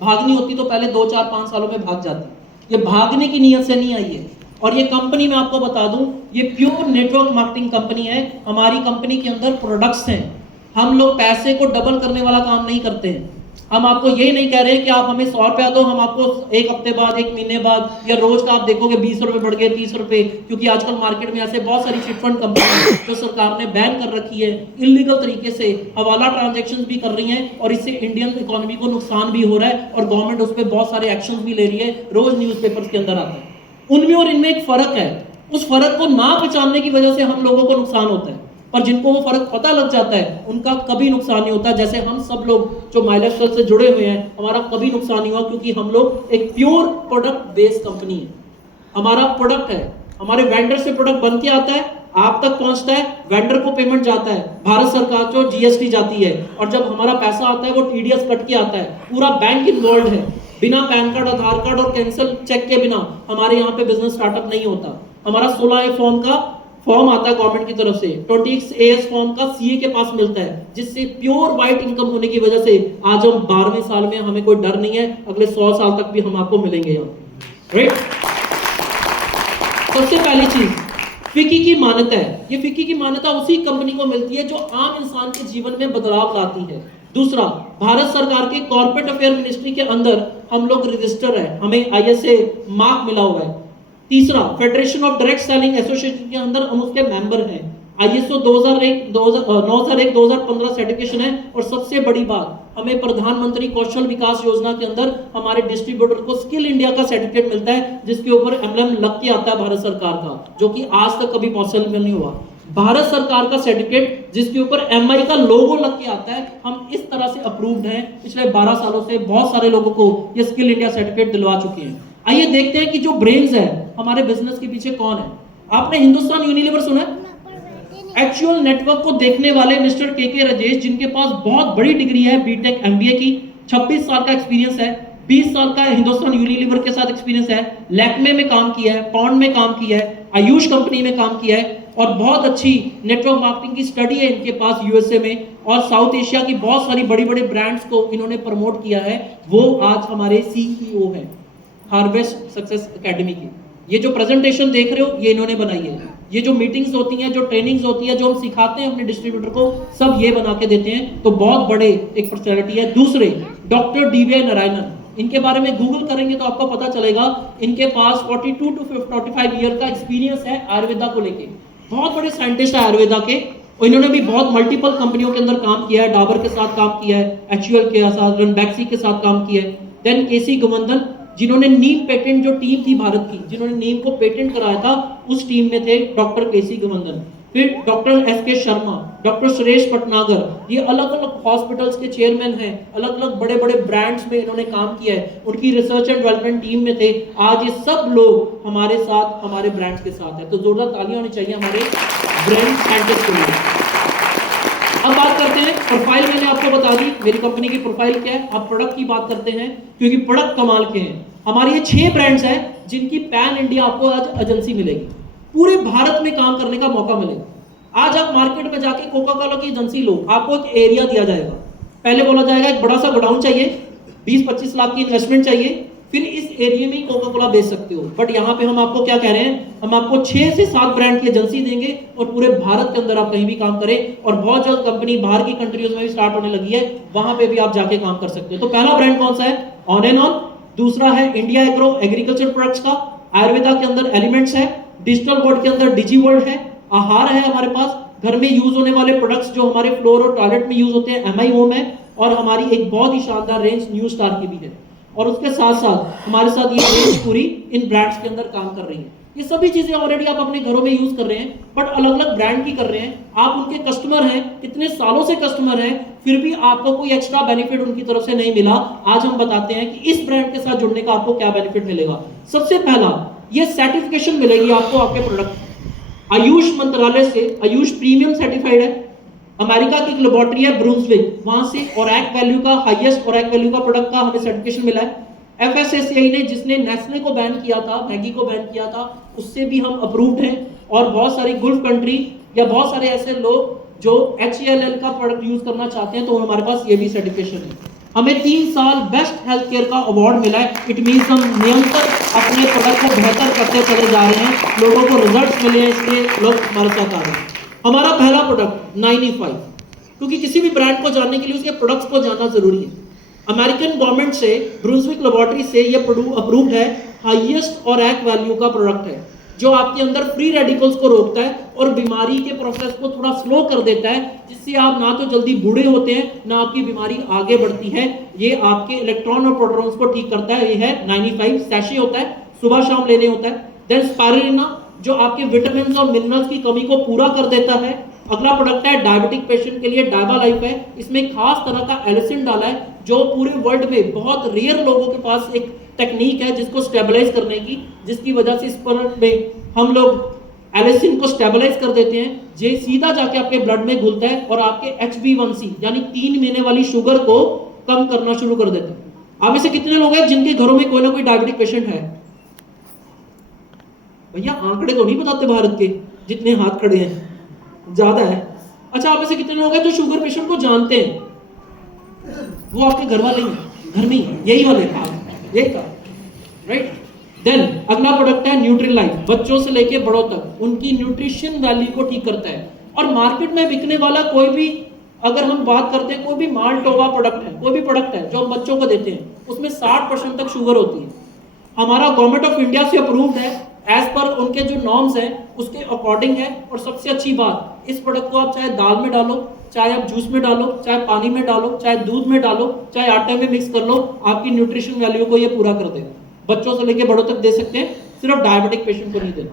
भागनी होती तो पहले 2, 4, 5 सालों में भाग जाती। ये भागने की नीयत से नहीं आई है। और ये कंपनी मैं आपको बता दूं, ये प्योर नेटवर्क मार्केटिंग कंपनी है। हमारी कंपनी के अंदर प्रोडक्ट्स हैं, हम लोग पैसे को डबल करने वाला काम नहीं करते हैं। हम आपको ये नहीं कह रहे कि आप हमें 100 रुपया दो, हम आपको 1 हफ्ते बाद, 1 महीने बाद या रोज का आप देखोगे 20 रुपए बढ़ गए, 30 रुपए। क्योंकि आजकल मार्केट में ऐसे बहुत सारी चिटफंड कंपनी जो सरकार ने बैन कर रखी है, इलीगल तरीके से हवाला ट्रांजैक्शंस भी कर रही हैं, और इससे इंडियन इकोनॉमी को नुकसान भी हो रहा है और गवर्नमेंट उस पर बहुत सारे एक्शन भी ले रही है, रोज न्यूज़पेपर्स के अंदर आता है। उनमें और इनमें एक फर्क है, उस फर्क को ना पहचानने की वजह से हम लोगों को नुकसान होता है, और जिनको वो फर्क पता लग जाता है उनका कभी नुकसान नहीं होता। जैसे हम सब लोग जो माइलस्टोन से जुड़े हुए हैं, हमारा कभी नुकसान नहीं हुआ, क्योंकि हम लोग एक प्योर प्रोडक्ट बेस्ड कंपनी है। हमारा प्रोडक्ट है, हमारे वेंडर से प्रोडक्ट बन के आता है, आप तक पहुंचता है, वेंडर को पेमेंट जाता है, भारत सरकार को GST जाती है, और जब हमारा पैसा आता है वो TDS कट के आता है। पूरा बैंक इन्वॉल्व है, बिना पैन कार्ड, आधार कार्ड और कैंसिल चेक के बिना हमारे यहाँ पे बिजनेस स्टार्टअप नहीं होता। हमारा 16A फॉर्म का फॉर्म आता है गवर्नमेंट की तरफ से, 20AS फॉर्म का CA के पास मिलता है, जिससे प्योर वाइट इनकम होने की वजह से आज हम 12वें साल में, हमें कोई डर नहीं है, अगले 100 साल तक भी हम आपको मिलेंगे यहाँ पे, राइट। सबसे पहली चीज फिक्की की मान्यता है। ये फिक्की की मान्यता उसी कंपनी को मिलती है जो आम इंसान के जीवन में बदलाव लाती है। दूसरा, भारत सरकार के कॉर्पोरेट अफेयर मिनिस्ट्री के अंदर हम लोग रजिस्टर है, हमें ISA मार्क मिला हुआ है। तीसरा, federation of direct selling association के अंदर हम उसके मेंबर हैं। ISO 9001-2015 सर्टिफिकेशन है। और सबसे बड़ी बात, हमें प्रधानमंत्री कौशल विकास योजना के अंदर हमारे डिस्ट्रीब्यूटर को स्किल इंडिया का सर्टिफिकेट मिलता है, जिसके ऊपर एम्ब्लम लग के आता है भारत सरकार का, जो कि आज तक कभी पॉसिबल नहीं हुआ। भारत सरकार का सर्टिफिकेट जिसके ऊपर MI का लोगो लग के आता है, हम इस तरह से अप्रूव्ड हैं। पिछले 12 सालों से बहुत सारे लोगों को ये स्किल इंडिया सर्टिफिकेट दिलवा चुके हैं। आइए देखते हैं कि जो ब्रेन्स है हमारे बिजनेस के पीछे कौन है। आपने हिंदुस्तान यूनिलीवर सुना है? एक्चुअल नेटवर्क को देखने वाले मिस्टर KK राजेश, जिनके पास बहुत बड़ी डिग्री है BTech MBA की, 26 साल का एक्सपीरियंस है, 20 साल का हिंदुस्तान यूनिलीवर के साथ एक्सपीरियंस है, लैक्मे में काम किया है, पॉन्ड में काम किया है, आयुष कंपनी में काम किया है, और बहुत अच्छी नेटवर्क मार्केटिंग की स्टडी है इनके पास USA में, और साउथ एशिया की बहुत सारी बड़ी बड़ी ब्रांड्स को इन्होंने प्रमोट किया है। वो आज हमारे CEO हैं हार्वेस्ट सक्सेस एकेडमी की। ये जो प्रेजेंटेशन देख रहे हो ये इन्होंने बनाई है। ये जो मीटिंग्स होती हैं, जो ट्रेनिंग्स होती है, जो हम सिखाते हैं अपने डिस्ट्रीब्यूटर को, सब ये बना के देते हैं। तो बहुत बड़े एक पर्सनैलिटी है। दूसरे, डॉक्टर DVI नारायणन, इनके बारे में गूगल करेंगे तो आपको पता चलेगा इनके पास 42 टू 45 ईयर का एक्सपीरियंस है आयुर्वेदा को लेके। बहुत बड़े साइंटिस्ट है आयुर्वेदा के, और इन्होंने भी बहुत मल्टीपल कंपनियों के अंदर काम किया है। डाबर के साथ काम किया है, एचयूएल के साथ, रनबैक्सी के साथ काम किया है। देन केसी गवर्धन, जिन्होंने नीम पेटेंट, जो टीम थी भारत की जिन्होंने नीम को पेटेंट कराया था, उस टीम में थे डॉक्टर केसी गवर्धन। फिर doctor SK Sharma, doctor Suresh Bhatnagar, ये अलग अलग हॉस्पिटल्स के चेयरमैन हैं, अलग अलग बड़े बड़े ब्रांड्स में इन्होंने काम किया है, उनकी रिसर्च एंड डेवलपमेंट टीम में थे। आज ये सब लोग हमारे साथ, हमारे ब्रांड्स के साथ है। तो जोरदार तालियां होनी चाहिए हमारे ब्रांड साइंटिस्ट के लिए। अब बात करते हैं प्रोफाइल, मैंने आपको बता दी मेरी कंपनी की प्रोफाइल क्या है। अब प्रोडक्ट की बात करते हैं, क्योंकि प्रोडक्ट कमाल के हैं। हमारे ये 6 ब्रांड्स हैं जिनकी पैन इंडिया आपको आज एजेंसी मिलेगी, पूरे भारत में काम करने का मौका मिलेगा। आज आप मार्केट में जाके कोका कोला की एजेंसी लो, आपको एक एरिया दिया जाएगा। पहले बोला जाएगा एक बड़ा सा गोडाउन चाहिए, 20-25 लाख की इन्वेस्टमेंट चाहिए, फिर इस एरिया में ही कोका कोला बेच सकते हो। बट यहाँ पे हम आपको क्या कह रहे हैं, हम आपको 6 से 7 ब्रांड की एजेंसी देंगे और पूरे भारत के अंदर आप कहीं भी काम करें। और बहुत जल्द कंपनी बाहर की कंट्रीज में भी स्टार्ट होने लगी है, वहां पे भी आप जाके काम कर सकते हो। तो पहला ब्रांड कौन सा है, ऑन एंड ऑन। दूसरा है इंडिया एग्रो, एग्रीकल्चर प्रोडक्ट्स का। आयुर्वेदा के अंदर एलिमेंट्स है, डिजिटल वर्ल्ड के अंदर डिजी वर्ल्ड है। आहार है हमारे पास, घर में यूज होने वाले प्रोडक्ट्स जो हमारे फ्लोर और टॉयलेट में यूज होते हैं, एमआई होम है। और हमारी एक बहुत ही शानदार रेंज न्यू स्टार की भी है। और उसके साथ साथ हमारे साथ ये रेंज पूरी इन ब्रांड्स के अंदर काम कर रही है। ये सभी चीजें ऑलरेडी आप अपने घरों में यूज कर रहे हैं, बट अलग अलग ब्रांड की कर रहे हैं। आप उनके कस्टमर हैं, इतने सालों से कस्टमर हैं, फिर भी आपको कोई एक्स्ट्रा बेनिफिट उनकी तरफ से नहीं मिला। आज हम बताते हैं कि इस ब्रांड के साथ जुड़ने का आपको क्या बेनिफिट मिलेगा। सबसे पहला, ये सर्टिफिकेशन मिलेगी आपको आपके प्रोडक्ट। आयुष मंत्रालय से आयुष प्रीमियम सर्टिफाइड है। अमेरिका की एक लेबोरेटरी है ब्रूंसविक, वहां से ओरैक वैल्यू का, हाईएस्ट ओरैक वैल्यू का प्रोडक्ट का हमें सर्टिफिकेशन मिला है। एफएसएसएआई ने, जिसने नेस्ले को बैन किया था, मैगी को बैन किया था, उससे भी हम अप्रूव्ड हैं। और बहुत सारी गल्फ कंट्री या बहुत सारे ऐसे लोग जो HALL का प्रोडक्ट यूज करना चाहते हैं, तो हमारे पास ये भी सर्टिफिकेशन है। हमें 3 साल बेस्ट हेल्थ केयर का अवार्ड मिला है। इट मींस हम निरंतर अपने प्रोडक्ट को बेहतर करते चले जा रहे हैं, लोगों को रिजल्ट्स मिले हैं, इसलिए लोग हमारे साथ आ रहे हैं। हमारा पहला प्रोडक्ट 9E5, क्योंकि किसी भी ब्रांड को जानने के लिए उसके प्रोडक्ट्स को जानना जरूरी है। अमेरिकन गवर्नमेंट से, ब्रूंसविक लेबोरेटरी से ये अप्रूव्ड है, हाईएस्ट ओरैक वैल्यू का प्रोडक्ट है, जो आपके अंदर फ्री रेडिकल्स को रोकता है और बीमारी के प्रोसेस को थोड़ा स्लो कर देता है, जिससे आप ना तो जल्दी बूढ़े होते हैं, ना आपकी बीमारी आगे बढ़ती है। ये आपके इलेक्ट्रॉन और प्रोटॉन्स को ठीक करता है। ये है 9E5 सैशे होता है, सुबह शाम लेने होता है। देन स्पाइरुलिना, जो आपके विटामिन और मिनरल्स की कमी को पूरा कर देता है। अगला प्रोडक्ट है डायबिटिक पेशेंट के लिए, डायबा लाइफ है। इसमें खास तरह का एलिसिन डाला है, जो पूरे वर्ल्ड में बहुत रेयर लोगों के पास एक टेक्निक है जिसको स्टेबलाइज करने की, जिसकी वजह से इस प्रोडक्ट में हम लोग एलिसिन को स्टेबलाइज कर देते हैं। ये सीधा जाके आपके ब्लड में घुलता है और आपके HbA1c यानी 3 महीने वाली शुगर को कम करना शुरू कर देता है। आप में से कितने लोग हैं जिनके घरों में कोई ना कोई डायबिटिक पेशेंट है? भैया आंकड़े तो नहीं बताते भारत के, जितने हाथ खड़े हैं ज्यादा है। अच्छा, आप में से कितने लोग हैं जो शुगर पेशेंट को जानते हैं? वो आपके घर वाले ही, घर में ही, यही वाले यही था, राइट। देन अगला प्रोडक्ट है न्यूट्रीलाइफ, बच्चों से लेके बड़ों तक उनकी न्यूट्रिशन वैल्यू को ठीक करता है। और मार्केट में बिकने वाला कोई भी, अगर हम बात करते हैं, कोई भी माल्टोवा प्रोडक्ट है, कोई भी प्रोडक्ट है जो हम बच्चों को देते हैं, उसमें 60% तक शुगर होती है। हमारा गवर्नमेंट ऑफ इंडिया से अप्रूव्ड है, एज पर उनके जो नॉर्म्स हैं उसके अकॉर्डिंग है। और सबसे अच्छी बात, इस प्रोडक्ट को आप चाहे दाल में डालो, चाहे आप जूस में डालो, चाहे पानी में डालो, चाहे दूध में डालो, चाहे आटे में मिक्स कर लो, आपकी न्यूट्रिशन वैल्यू को ये पूरा कर देगा। बच्चों से लेके बड़ों तक दे सकते हैं, सिर्फ डायबिटिक पेशेंट को नहीं देना।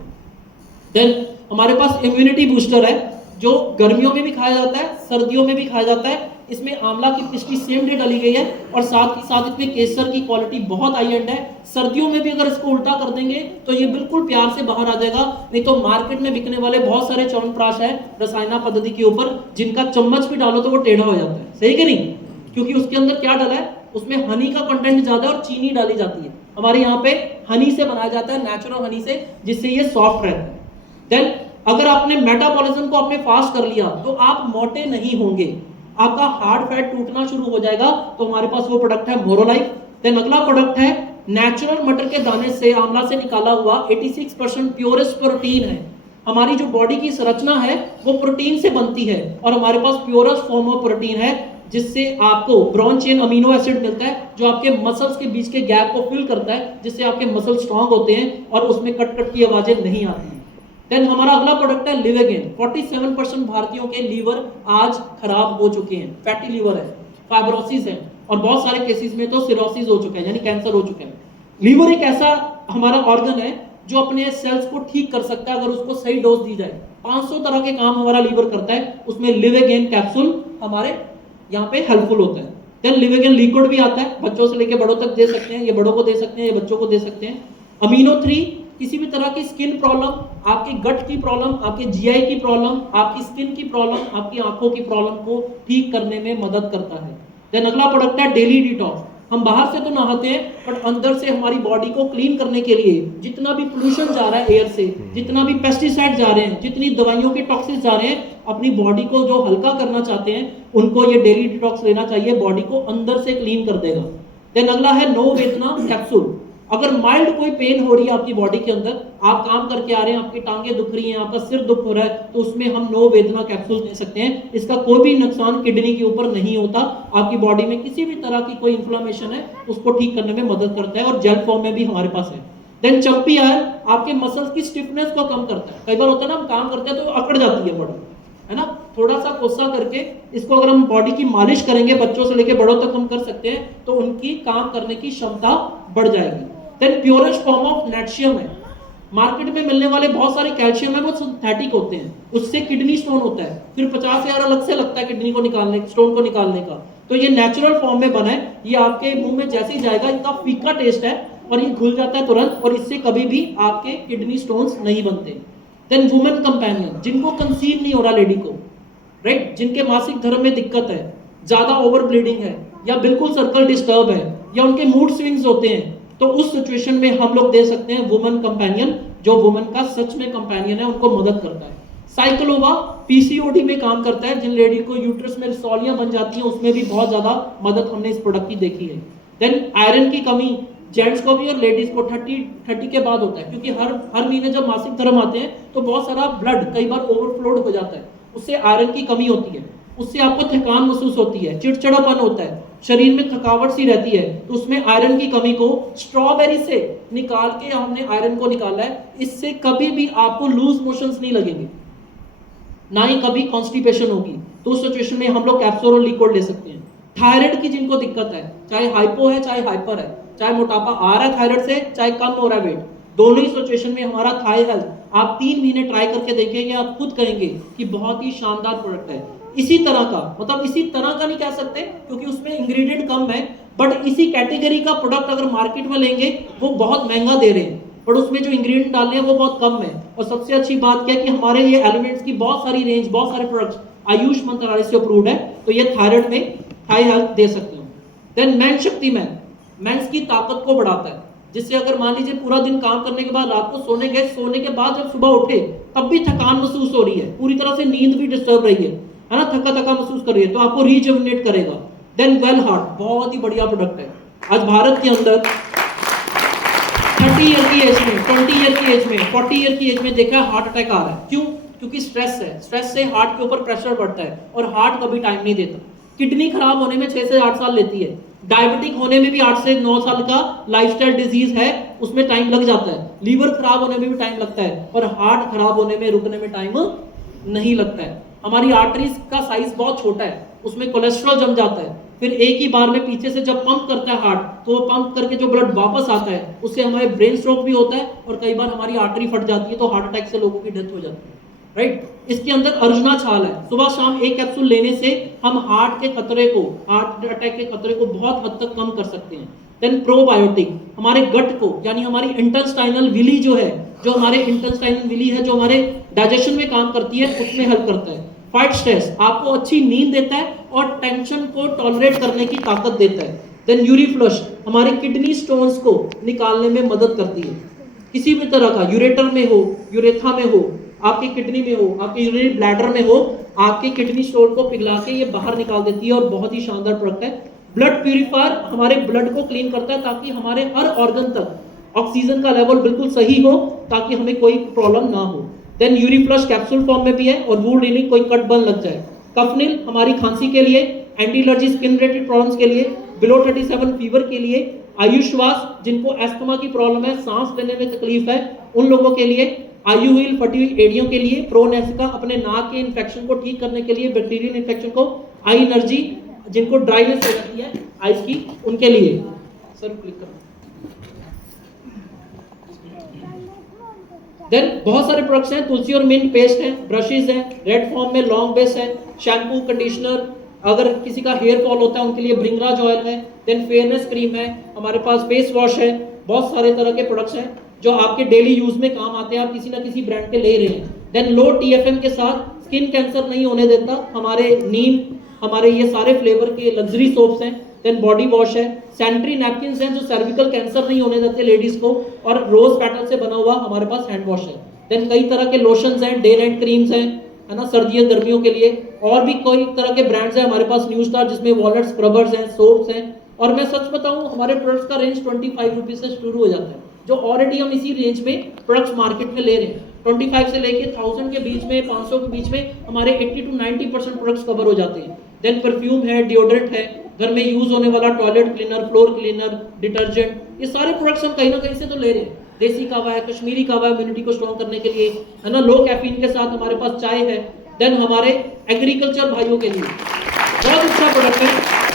देन हमारे पास इम्यूनिटी बूस्टर है, जो गर्मियों में भी खाया जाता है, सर्दियों में भी खाया जाता है। इसमें आंवला की पिस्टी सेम डे डाली गई है और साथ ही साथ इसमें केसर की क्वालिटी बहुत हाई एंड है। सर्दियों में भी अगर इसको उल्टा कर देंगे तो ये बिल्कुल प्यार से बाहर आ जाएगा। नहीं तो मार्केट में बिकने वाले बहुत सारे च्यवनप्राश है रसायना पद्धति के ऊपर, जिनका चम्मच भी डालो तो वो टेढ़ा हो जाता है, सही कि नहीं? क्योंकि उसके अंदर क्या डाला है, उसमें हनी का कंटेंट ज्यादा है और चीनी डाली जाती है। हमारे यहाँ पे हनी से बनाया जाता है, नेचुरल हनी से, जिससे ये सॉफ्ट रहता है। देन अगर आपने मेटाबॉलिज्म को आपने फास्ट कर लिया तो आप मोटे नहीं होंगे, आपका हार्ड फैट टूटना शुरू हो जाएगा। तो हमारे पास वो प्रोडक्ट है मोरोलाइफ। देन अगला प्रोडक्ट है नेचुरल मटर के दाने से, आंवला से निकाला हुआ 86% प्योरेस्ट प्रोटीन है। हमारी जो बॉडी की संरचना है वो प्रोटीन से बनती है और हमारे पास प्योरेस्ट फॉर्म ऑफ प्रोटीन है, जिससे आपको ब्रॉन्च चेन अमीनो एसिड मिलता है जो आपके मसल्स के बीच के गैप को फिल करता है, जिससे आपके मसल स्ट्रांग होते हैं और उसमें कट कट की आवाजें नहीं आती हैं। देन हमारा अगला प्रोडक्ट है लिवेगेन। 47% भारतीयों के लीवर आज खराब हो चुके हैं, फैटी लीवर है, फाइब्रोसिस है और बहुत सारे केसेस में तो सिरोसिस हो चुका है, यानी कैंसर हो चुका है। लीवर एक ऐसा हमारा ऑर्गन है जो अपने सेल्स को ठीक कर सकता है अगर उसको सही डोज दी जाए। 500 तरह के काम हमारा लीवर करता है, उसमें लिवेगेन कैप्सूल हमारे यहाँ पे हेल्पफुल होता है। देन लिवेगेन लिक्विड भी आता है, बच्चों से लेकर बड़ों तक दे सकते हैं, ये बड़ों को दे सकते हैं, ये बच्चों को दे सकते हैं। अमीनो 3 किसी भी तरह की स्किन प्रॉब्लम, आपकी गट की प्रॉब्लम, आपके जीआई की प्रॉब्लम, आपकी स्किन की प्रॉब्लम, आपकी आंखों की प्रॉब्लम को ठीक करने में मदद करता है। देन अगला प्रोडक्ट है डेली डिटॉक्स। हम बाहर से तो नहाते हैं बट अंदर से हमारी बॉडी को क्लीन करने के लिए जितना भी पोल्यूशन जा रहा है एयर से, जितना भी पेस्टिसाइड जा रहे हैं, जितनी दवाइयों के टॉक्सिन्स जा रहे हैं, अपनी बॉडी को जो हल्का करना चाहते हैं उनको ये डेली डिटॉक्स लेना चाहिए, बॉडी को अंदर से क्लीन कर देगा। देन अगला है नो वेदना कैप्सूल। अगर माइल्ड कोई पेन हो रही है आपकी बॉडी के अंदर, आप काम करके आ रहे हैं, आपकी टांगे दुख रही हैं, आपका सिर दुख हो रहा है, तो उसमें हम नो वेदना कैप्सूल दे सकते हैं। इसका कोई भी नुकसान किडनी के ऊपर नहीं होता, आपकी बॉडी में किसी भी तरह की कोई इन्फ्लेमेशन है उसको ठीक करने में मदद करता है और जेल फॉर्म में भी हमारे पास है। देन चंपी आयल आपके मसल्स की स्टिफनेस को कम करता है। कई बार होता है ना, हम काम करते हैं तो अकड़ जाती है बॉडी, है ना, थोड़ा सा कोसा करके इसको अगर हम बॉडी की मालिश करेंगे, बच्चों से लेकर बड़ों तक हम कर सकते हैं, तो उनकी काम करने की क्षमता बढ़ जाएगी। देन प्योरेस्ट फॉर्म ऑफ नेट्शियम है। मार्केट में मिलने वाले बहुत सारे कैल्शियम है वो सिंथेटिक होते हैं, उससे किडनी स्टोन होता है, फिर 50,000 अलग से लगता है किडनी को निकालने, स्टोन को निकालने का। तो ये नेचुरल फॉर्म में बना है, ये आपके मुंह में जैसे ही जाएगा इतना फीका टेस्ट है और ये घुल जाता है तुरंत, और इससे कभी भी आपके किडनी स्टोन्स नहीं बनते। देन वुमेन कंपेनियन, जिनको कंसीव नहीं हो रहा लेडी को, राइट, जिनके मासिक धर्म में दिक्कत है, ज्यादा ओवर ब्लीडिंग है, या बिल्कुल सर्कल डिस्टर्ब है, या उनके मूड स्विंग्स होते हैं, तो उस सिचुएशन में हम लोग दे सकते हैं वुमेन कंपेनियन, जो वुमेन का सच में कंपेनियन है, उनको मदद करता है। साइक्लोवा पीसीओडी में काम करता है, जिन लेडी को यूट्रस में रसौलियां बन जाती हैं उसमें भी बहुत ज्यादा मदद हमने इस प्रोडक्ट की देखी है। देन आयरन की कमी जेंट्स को भी और लेडीज को 30 के बाद होता है, क्योंकि हर महीने जब मासिक धर्म आते हैं तो बहुत सारा ब्लड कई बार ओवरफ्लोड हो जाता है, उससे आयरन की कमी होती है, उससे आपको थकान महसूस होती है, चिड़चिड़ापन होता है, शरीर में थकावट सी रहती है, तो उसमें आयरन की कमी को स्ट्रॉबेरी से निकाल के हमने आयरन को निकाला है। इससे कभी भी आपको लूज मोशंस नहीं लगेंगे, ना ही कभी कॉन्स्टिपेशन होगी, तो उस सिचुएशन में हम लोग कैप्सूल और लिक्विड ले सकते हैं। थायराइड की जिनको दिक्कत है, चाहे हाइपो है चाहे हाइपर है, चाहे मोटापा आ रहा है थायराइड से, चाहे कम हो रहा है वेट, दोनों ही सिचुएशन में हमारा थाई हेल्थ आप 3 महीने ट्राई करके देखेंगे, आप खुद कहेंगे कि बहुत ही शानदार प्रोडक्ट है। इसी तरह का, मतलब इसी तरह का नहीं कह सकते क्योंकि उसमें इंग्रेडिएंट कम है, बट इसी कैटेगरी का प्रोडक्ट अगर मार्केट में लेंगे वो बहुत महंगा दे रहे हैं, बट उसमें जो इंग्रेडिएंट डालने हैं वो बहुत कम है। और सबसे अच्छी बात क्या है कि हमारे ये एलिमेंट्स की बहुत सारी रेंज, बहुत सारे प्रोडक्ट्स आयुष मंत्रालय से अप्रूव्ड है, तो ये थायराइड में हाई हेल्थ दे सकते हो। देन मेन शक्ति मेंस की ताकत को बढ़ाता है, जिससे अगर मान लीजिए पूरा दिन काम करने के बाद रात को सोने गए, सोने के बाद जब सुबह उठे तब भी थकान महसूस हो रही है, पूरी तरह से नींद भी डिस्टर्ब रही है ना, थका थका महसूस कर रही है, तो आपको रिजुविनेट करेगा। देन वेल हार्ट बहुत ही बढ़िया प्रोडक्ट है। आज भारत के अंदर 30 ईयर की एज में, 20 ईयर की एज में, 40 ईयर की एज में देखा हार्ट अटैक आ रहा है। क्यों? क्योंकि स्ट्रेस है, स्ट्रेस से हार्ट के ऊपर प्रेशर बढ़ता है और हार्ट कभी टाइम नहीं देता। किडनी खराब होने में 6 से 8 साल लेती है, डायबिटिक होने में भी 8 से 9 साल का लाइफस्टाइल डिजीज है, उसमें टाइम लग जाता है। लीवर खराब होने में भी टाइम लगता है, और हार्ट खराब होने में, रुकने में टाइम नहीं लगता है। हमारी आर्टरीज का साइज बहुत छोटा है, उसमें कोलेस्ट्रॉल जम जाता है, फिर एक ही बार में पीछे से जब पंप करता है हार्ट, तो वो पंप करके जो ब्लड वापस आता है उससे हमारे ब्रेन स्ट्रोक भी होता है, और कई बार हमारी आर्टरी फट जाती है तो हार्ट अटैक से लोगों की डेथ हो जाती है, राइट। इसके अंदर अर्जुना छाल है, सुबह शाम एक कैप्सूल लेने से हम हार्ट के खतरे को, हार्ट अटैक के खतरे को बहुत हद तक कम कर सकते हैं। देन प्रोबायोटिक हमारे गट को, यानी हमारी इंटेस्टाइनल विली जो है, जो हमारे इंटेस्टाइनल विली है जो हमारे डाइजेशन में काम करती है, उसमें हेल्प करता है। फाइट स्ट्रेस, आपको अच्छी नींद देता है और टेंशन को टॉलरेट करने की ताकत देता है। देन यूरिफ्लश हमारे किडनी स्टोन्स को निकालने में मदद करती है, किसी भी तरह का, यूरेटर में हो, यूरेथा में हो, आपकी किडनी में हो, आपके यूरिनरी ब्लैडर में हो, आपके किडनी स्टोन को पिघला के ये बाहर निकाल देती है, और बहुत ही शानदार प्रोडक्ट है। ब्लड प्यूरिफायर हमारे ब्लड को क्लीन करता है ताकि हमारे हर ऑर्गन तक ऑक्सीजन का लेवल बिल्कुल सही हो, ताकि हमें कोई प्रॉब्लम ना हो। देन यूरिफ्लश कैप्सूल फॉर्म में भी है, और वुंड हीलिंग, कोई कट बर्न लग जाए। कफनिल हमारी खांसी के लिए, anti allergy skin related problems के लिए, बिलो 37 फीवर के लिए, आयुश्वास जिनको एस्थमा की प्रॉब्लम है, सांस लेने में तकलीफ है, उन लोगों के लिए, आयु हील फटी हुई एड़ियों के लिए, प्रोनेसिका अपने नाक के इन्फेक्शन को ठीक करने के लिए, बैक्टीरियल इन्फेक्शन को, आई एनर्जी जिनको ड्राइनेस हो जाती है आइस की, उनके लिए। सर क्लिक करो। देन बहुत सारे प्रोडक्ट्स हैं, तुलसी और मिंट पेस्ट है, ब्रशेस हैं, रेड फॉर्म में लॉन्ग बेस है, शैम्पू, कंडीशनर, अगर किसी का हेयर फॉल होता है उनके लिए ब्रिंगराज ऑयल है, देन फेयरनेस क्रीम है, हमारे पास फेस वॉश है, बहुत सारे तरह के प्रोडक्ट्स हैं जो आपके डेली यूज में काम आते हैं, आप किसी ना किसी ब्रांड के ले रहे हैं। देन लो TFM के साथ स्किन कैंसर नहीं होने देता हमारे नीम, हमारे ये सारे फ्लेवर के लग्जरी सोप्स हैं। देन बॉडी वॉश है, सैनिटरी नैपकिन्स हैं जो सर्विकल कैंसर नहीं होने देते लेडीज को, और रोज पेटल से बना हुआ हमारे पास हैंड वॉश है। देन कई तरह के लोशंस हैं, डे नाइट क्रीम्स हैं, है ना, सर्दियों गर्मियों के लिए, और भी कई तरह के ब्रांड्स हैं हमारे पास, न्यू स्टार जिसमें वॉलेट स्क्रबर्स हैं, सोप्स हैं। और मैं सच बताऊं हमारे प्रोडक्ट्स का रेंज 25 रुपीज से शुरू हो जाता है, जो ऑलरेडी हम इसी रेंज में प्रोडक्ट्स मार्केट में ले रहे हैं। 25 से लेके 1000 के बीच में, 500 के बीच में हमारे 80 to 90% प्रोडक्ट्स कवर हो जाते हैं। देन परफ्यूम है, डिओड्रेंट है, घर में यूज होने वाला toilet cleaner, floor cleaner, detergent, ये सारे प्रोडक्ट्स हम कहीं ना कहीं से तो ले रहे हैं। देसी कहवा है, कश्मीरी कहवा है, इम्यूनिटी को स्ट्रॉन्ग करने के लिए, है ना, लो कैफीन के साथ हमारे पास चाय है। देन हमारे एग्रीकल्चर भाइयों के लिए बहुत अच्छा प्रोडक्ट है।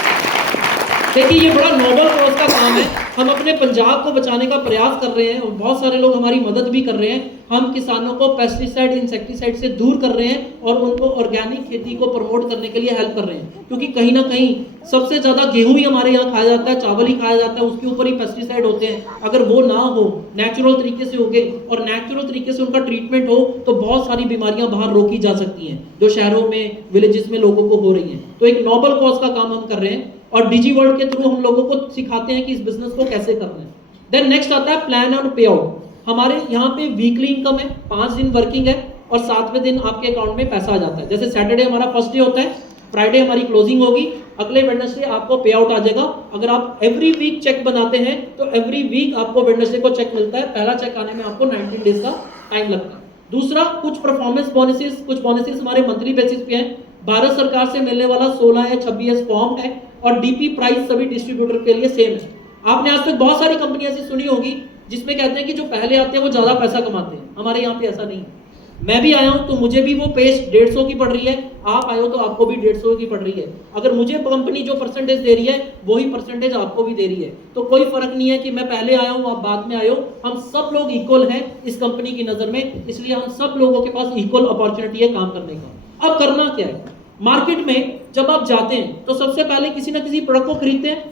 देखिए ये बड़ा नोबल कॉज का काम है, हम अपने पंजाब को बचाने का प्रयास कर रहे हैं और बहुत सारे लोग हमारी मदद भी कर रहे हैं। हम किसानों को पेस्टिसाइड, इंसेक्टिसाइड से दूर कर रहे हैं और उनको ऑर्गेनिक खेती को प्रमोट करने के लिए हेल्प कर रहे हैं, क्योंकि कहीं ना कहीं सबसे ज्यादा गेहूं ही हमारे यहाँ खाया जाता है, चावल ही खाया जाता है, उसके ऊपर ही पेस्टिसाइड होते हैं। अगर वो ना हो, नेचुरल तरीके से होगे और नेचुरल तरीके से उनका ट्रीटमेंट हो, तो बहुत सारी बीमारियां बाहर रोकी जा सकती हैं जो शहरों में, विलेजेस में लोगों को हो रही हैं। तो एक नोबल कॉज का काम हम कर रहे हैं और डिजी वर्ल्ड के थ्रू हम लोगों को सिखाते हैं कि इस बिजनेस को कैसे करना है। देन नेक्स्ट आता है प्लान ऑन पे आउट। हमारे यहाँ पे वीकली इनकम है, 5 दिन वर्किंग है और 7वें दिन आपके अकाउंट में पैसा आ जाता है। जैसे सैटरडे हमारा फर्स्ट डे होता है, फ्राइडे हमारी क्लोजिंग होगी, अगले वेडनेसडे आपको पे आउट आ जाएगा। अगर आप एवरी वीक चेक बनाते हैं तो एवरी वीक आपको वेडनेसडे को चेक मिलता है। पहला चेक आने में आपको 19 डेज का टाइम लगता है। दूसरा, कुछ परफॉर्मेंस बोनसेस, कुछ बोनसेस हमारे मंथली बेसिस पे हैं। भारत सरकार से मिलने वाला 16 या 26 फॉर्म है और डीपी प्राइस सभी डिस्ट्रीब्यूटर के लिए सेम है। आपने आज तक बहुत सारी कंपनियां ऐसी सुनी होगी जिसमें कहते हैं कि जो पहले आते हैं वो ज्यादा पैसा कमाते हैं। हमारे यहाँ पे ऐसा नहीं है। मैं भी आया हूं तो मुझे भी वो पेस्ट 150 की पड़ रही है, आप आए हो तो आपको भी 150 की पड़ रही है। अगर मुझे कंपनी जो परसेंटेज दे रही है वही परसेंटेज आपको भी दे रही है, तो कोई फर्क नहीं है कि मैं पहले आया हूं आप बाद में आए हो। हम सब लोग इक्वल हैं इस कंपनी की नजर में, इसलिए हम सब लोगों के पास इक्वल अपॉर्चुनिटी है काम करने का। अब करना क्या है, मार्केट में जब आप जाते हैं तो सबसे पहले किसी ना किसी प्रोडक्ट को खरीदते हैं।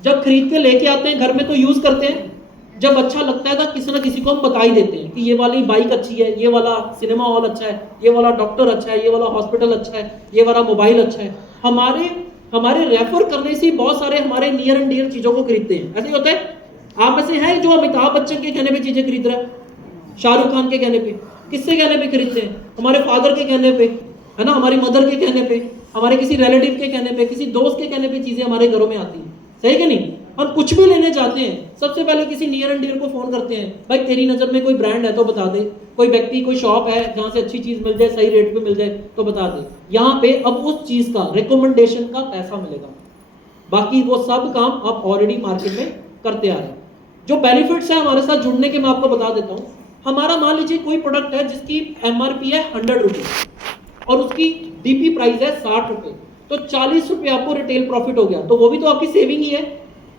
जब खरीद के लेके आते हैं घर में तो यूज करते हैं। जब अच्छा लगता है तो किसी ना किसी को हम बता ही देते हैं कि ये वाली बाइक अच्छी है, ये वाला सिनेमा हॉल अच्छा है, ये वाला डॉक्टर अच्छा है, ये वाला हॉस्पिटल अच्छा है, ये वाला मोबाइल अच्छा है। हमारे रेफर करने से बहुत सारे हमारे नियर एंड डियर चीजों को खरीदते हैं। ऐसे ही होता है। आप में से है जो अमिताभ बच्चन के कहने पे चीजें खरीद रहा है, शाहरुख खान के कहने पे, किससे कहने पे खरीदते हैं? हमारे फादर के कहने पे, है ना, हमारी मदर के कहने पे, हमारे किसी रिलेटिव के कहने पे, किसी दोस्त के कहने पे चीजें हमारे घरों में आती हैं। सही कि नहीं? हम कुछ भी लेने जाते हैं सबसे पहले किसी नियर एंड डियर को फोन करते हैं, भाई तेरी नजर में कोई ब्रांड है तो बता दे, कोई व्यक्ति, कोई शॉप है जहां से अच्छी चीज मिल जाए, सही रेट पे मिल जाए तो बता दे। यहाँ पे अब उस चीज का रिकमेंडेशन का पैसा मिलेगा, बाकी वो सब काम आप ऑलरेडी मार्केट में करते आ रहे हैं। जो बेनिफिट्स है हमारे साथ जुड़ने के मैं आपको बता देता हूँ। हमारा मान लीजिए कोई प्रोडक्ट है जिसकी MRP है 100 रुपये और उसकी DP प्राइस है 60 रुपये, तो 40 रुपये आपको रिटेल प्रॉफिट हो गया, तो वो भी तो आपकी सेविंग ही है।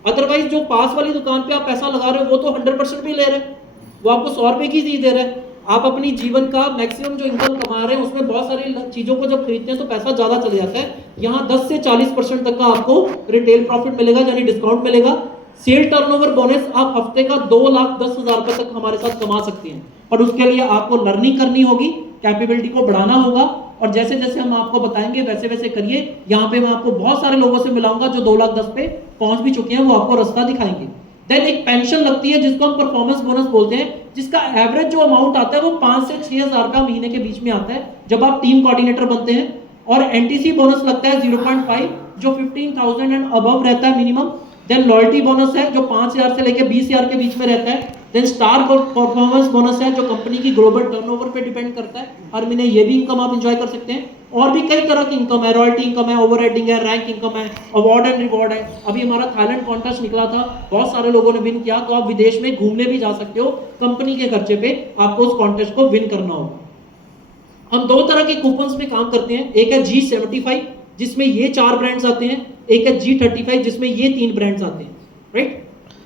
अदरवाइज जो पास वाली दुकान पे आप पैसा लगा रहे हो वो तो 100% भी ले रहे हैं, वो आपको 100 रुपये की चीज दे रहा है। आप अपनी जीवन का मैक्सिमम जो इनकम कमा रहे हैं उसमें बहुत सारी चीजों को जब खरीदते हैं तो पैसा ज्यादा चले जाता है। यहाँ 10 से 40% तक का आपको रिटेल प्रॉफिट मिलेगा, यानी डिस्काउंट मिलेगा। सेल टर्नओवर बोनस आप हफ्ते का 2,10,000 रुपए तक हमारे साथ कमा सकते हैं, पर उसके लिए आपको लर्निंग करनी होगी, कैपेबिलिटी को बढ़ाना होगा और जैसे जैसे हम आपको बताएंगे वैसे वैसे करिए। यहाँ पे मैं आपको बहुत सारे लोगों से मिलाऊंगा जो 2,10,000 पे पहुंच भी चुके हैं, वो आपको रास्ता दिखाएंगे। देन एक पेंशन लगती है जिसको हम परफॉर्मेंस बोनस बोलते हैं, जिसका एवरेज जो अमाउंट आता है वो 5 से 6,000 रुपया महीने के बीच में आता है जब आप टीम कोऑर्डिनेटर बनते हैं। और NTC बोनस लगता है 0.5 जो 15,000 एंड अबव रहता है मिनिमम। देन लॉयल्टी बोनस है जो 5,000 से लेकर 20,000 के बीच में रहता है। देन स्टार परफॉर्मेंस बोनस है जो कंपनी की ग्लोबल टर्नओवर पे डिपेंड करता है, हर महीने ये भी इनकम आप एंजॉय कर सकते हैं। और भी कई तरह की इनकम है, रॉयल्टी इनकम है, ओवरहेडिंग है, रैंक इनकम है, अवार्ड एंड रिवॉर्ड है। अभी हमारा थाईलैंड कॉन्टेस्ट निकला था, बहुत सारे लोगों ने विन किया, तो आप विदेश में घूमने भी जा सकते हो, कंपनी के खर्चे पे आपको उस कॉन्टेस्ट को विन करना होगा। हम दो तरह के कूपन्स में काम करते हैं, एक है G75 जिसमें ये 4 ब्रांड्स आते हैं, एक है G35 जिसमें ये 3 ब्रांड्स आते हैं, राइट।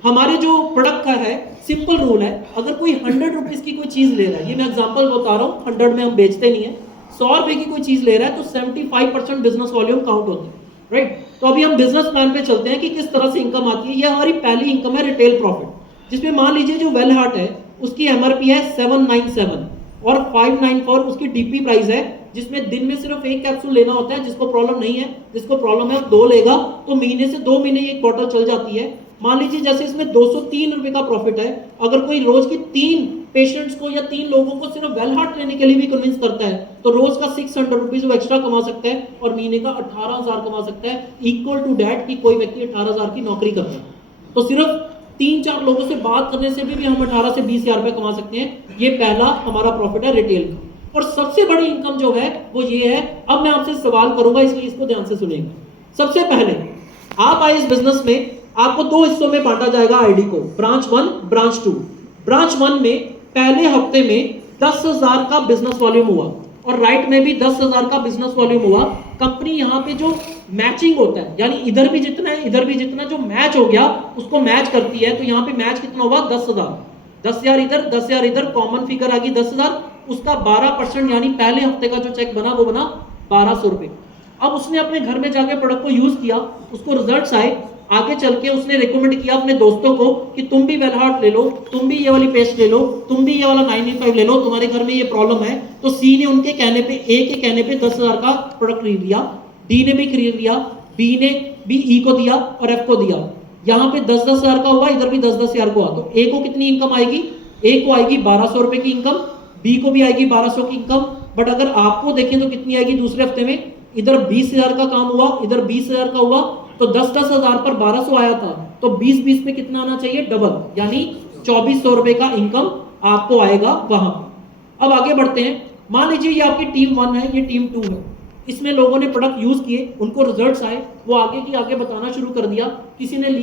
हमारे जो प्रोडक्ट का है सिंपल रूल है, अगर कोई 100 रुपीज की कोई चीज ले रहा है, ये मैं एग्जांपल बता रहा हूँ, 100 में हम बेचते नहीं है, 100 रुपए की कोई चीज ले रहा है तो 75% बिजनेस वॉल्यूम काउंट होता है, राइट। तो अभी हम बिजनेस प्लान पे चलते हैं कि किस तरह से इनकम आती है। ये हमारी पहली इनकम है रिटेल प्रॉफिट, जिसमें मान लीजिए जो वेल हार्ट है उसकी एमआरपी है 797 और 594 उसकी डीपी प्राइस है, जिसमें दिन में सिर्फ एक कैप्सूल लेना होता है। जिसको प्रॉब्लम नहीं है, जिसको प्रॉब्लम है 2 लेगा, तो महीने से 2 महीने एक बॉटल चल जाती है। मान लीजिए जैसे इसमें 203 रुपए का प्रॉफिट है, अगर कोई रोज की 3 पेशेंट्स को या 3 लोगों को सिर्फ वेल हार्ट लेने के लिए भी कन्विंस करता है, तो रोज का 600 रुपीज वो एक्स्ट्रा कमा सकता है और महीने का 18,000 कमा सकता है, इक्वल टू डैट कि कोई व्यक्ति 18,000 की नौकरी करता है। तो सिर्फ 3-4 लोगों से बात करने से भी हम 18 से 20,000 रुपए कमा सकते हैं। ये पहला हमारा प्रॉफिट है रिटेल का। और सबसे बड़ी इनकम जो है वो ये है, अब मैं आपसे सवाल करूंगा इसलिए इसको ध्यान से सुनिएगा। सबसे पहले आप आए इस बिजनेस में, आपको 2 हिस्सों में बांटा जाएगा आईडी को, ब्रांच 1 ब्रांच 2। ब्रांच 1 में पहले हफ्ते में 10,000 का बिजनेस वॉल्यूम हुआ और राइट में भी 10,000 का बिजनेस वॉल्यूम हुआ। कंपनी यहाँ पे जो मैचिंग होता है, यानी इधर भी जितना है इधर भी जितना, जो मैच हो गया उसको मैच करती है। तो यहाँ पे मैच कितना हुआ 10,000, 10,000 इधर 10,000 इधर, कॉमन फिगर आ गई 10,000, उसका 12% यानी पहले हफ्ते का जो चेक बना वो बना 1,200 रुपए। अब उसने अपने घर में जाके प्रोडक्ट को यूज किया, उसको रिजल्ट्स आए, आगे चल के उसने रिकमेंड किया अपने दोस्तों को कि तुम भी वेल हार्ट ले लो, तुम भी ये वाली पेस्ट ले लो, तुम भी ये वाला 995 ले लो, तुम्हारे घर में ये प्रॉब्लम है। तो सी ने उनके कहने पे, ए के कहने पे 10,000 का प्रोडक्ट खरीद लिया, डी ने भी खरीद लिया, बी ने भी ई को दिया और एफ को दिया। यहाँ पे 10,000 का हुआ, इधर भी 10,000 का हुआ। तो ए को कितनी इनकम आएगी, ए को आएगी 1,200 रुपए की इनकम, बी को भी आएगी 1,200 की इनकम। बट अगर आपको देखें तो कितनी आएगी दूसरे हफ्ते में, इधर 20,000 का काम हुआ, इधर 20,000 का हुआ, तो 10,000 पर 1,200 आया था, तो 20 में कितना आना चाहिए, डबल, यानी 2,400 रुपए का इनकम आपको आएगा वहां। अब आगे बढ़ते हैं। मान लीजिए ये आपकी टीम 1 है, ये टीम 2 है, इसमें लोगों ने प्रोडक्ट यूज किए, उनको रिजल्ट्स आए, वो आगे की आगे बताना शुरू कर दिया। किसी ने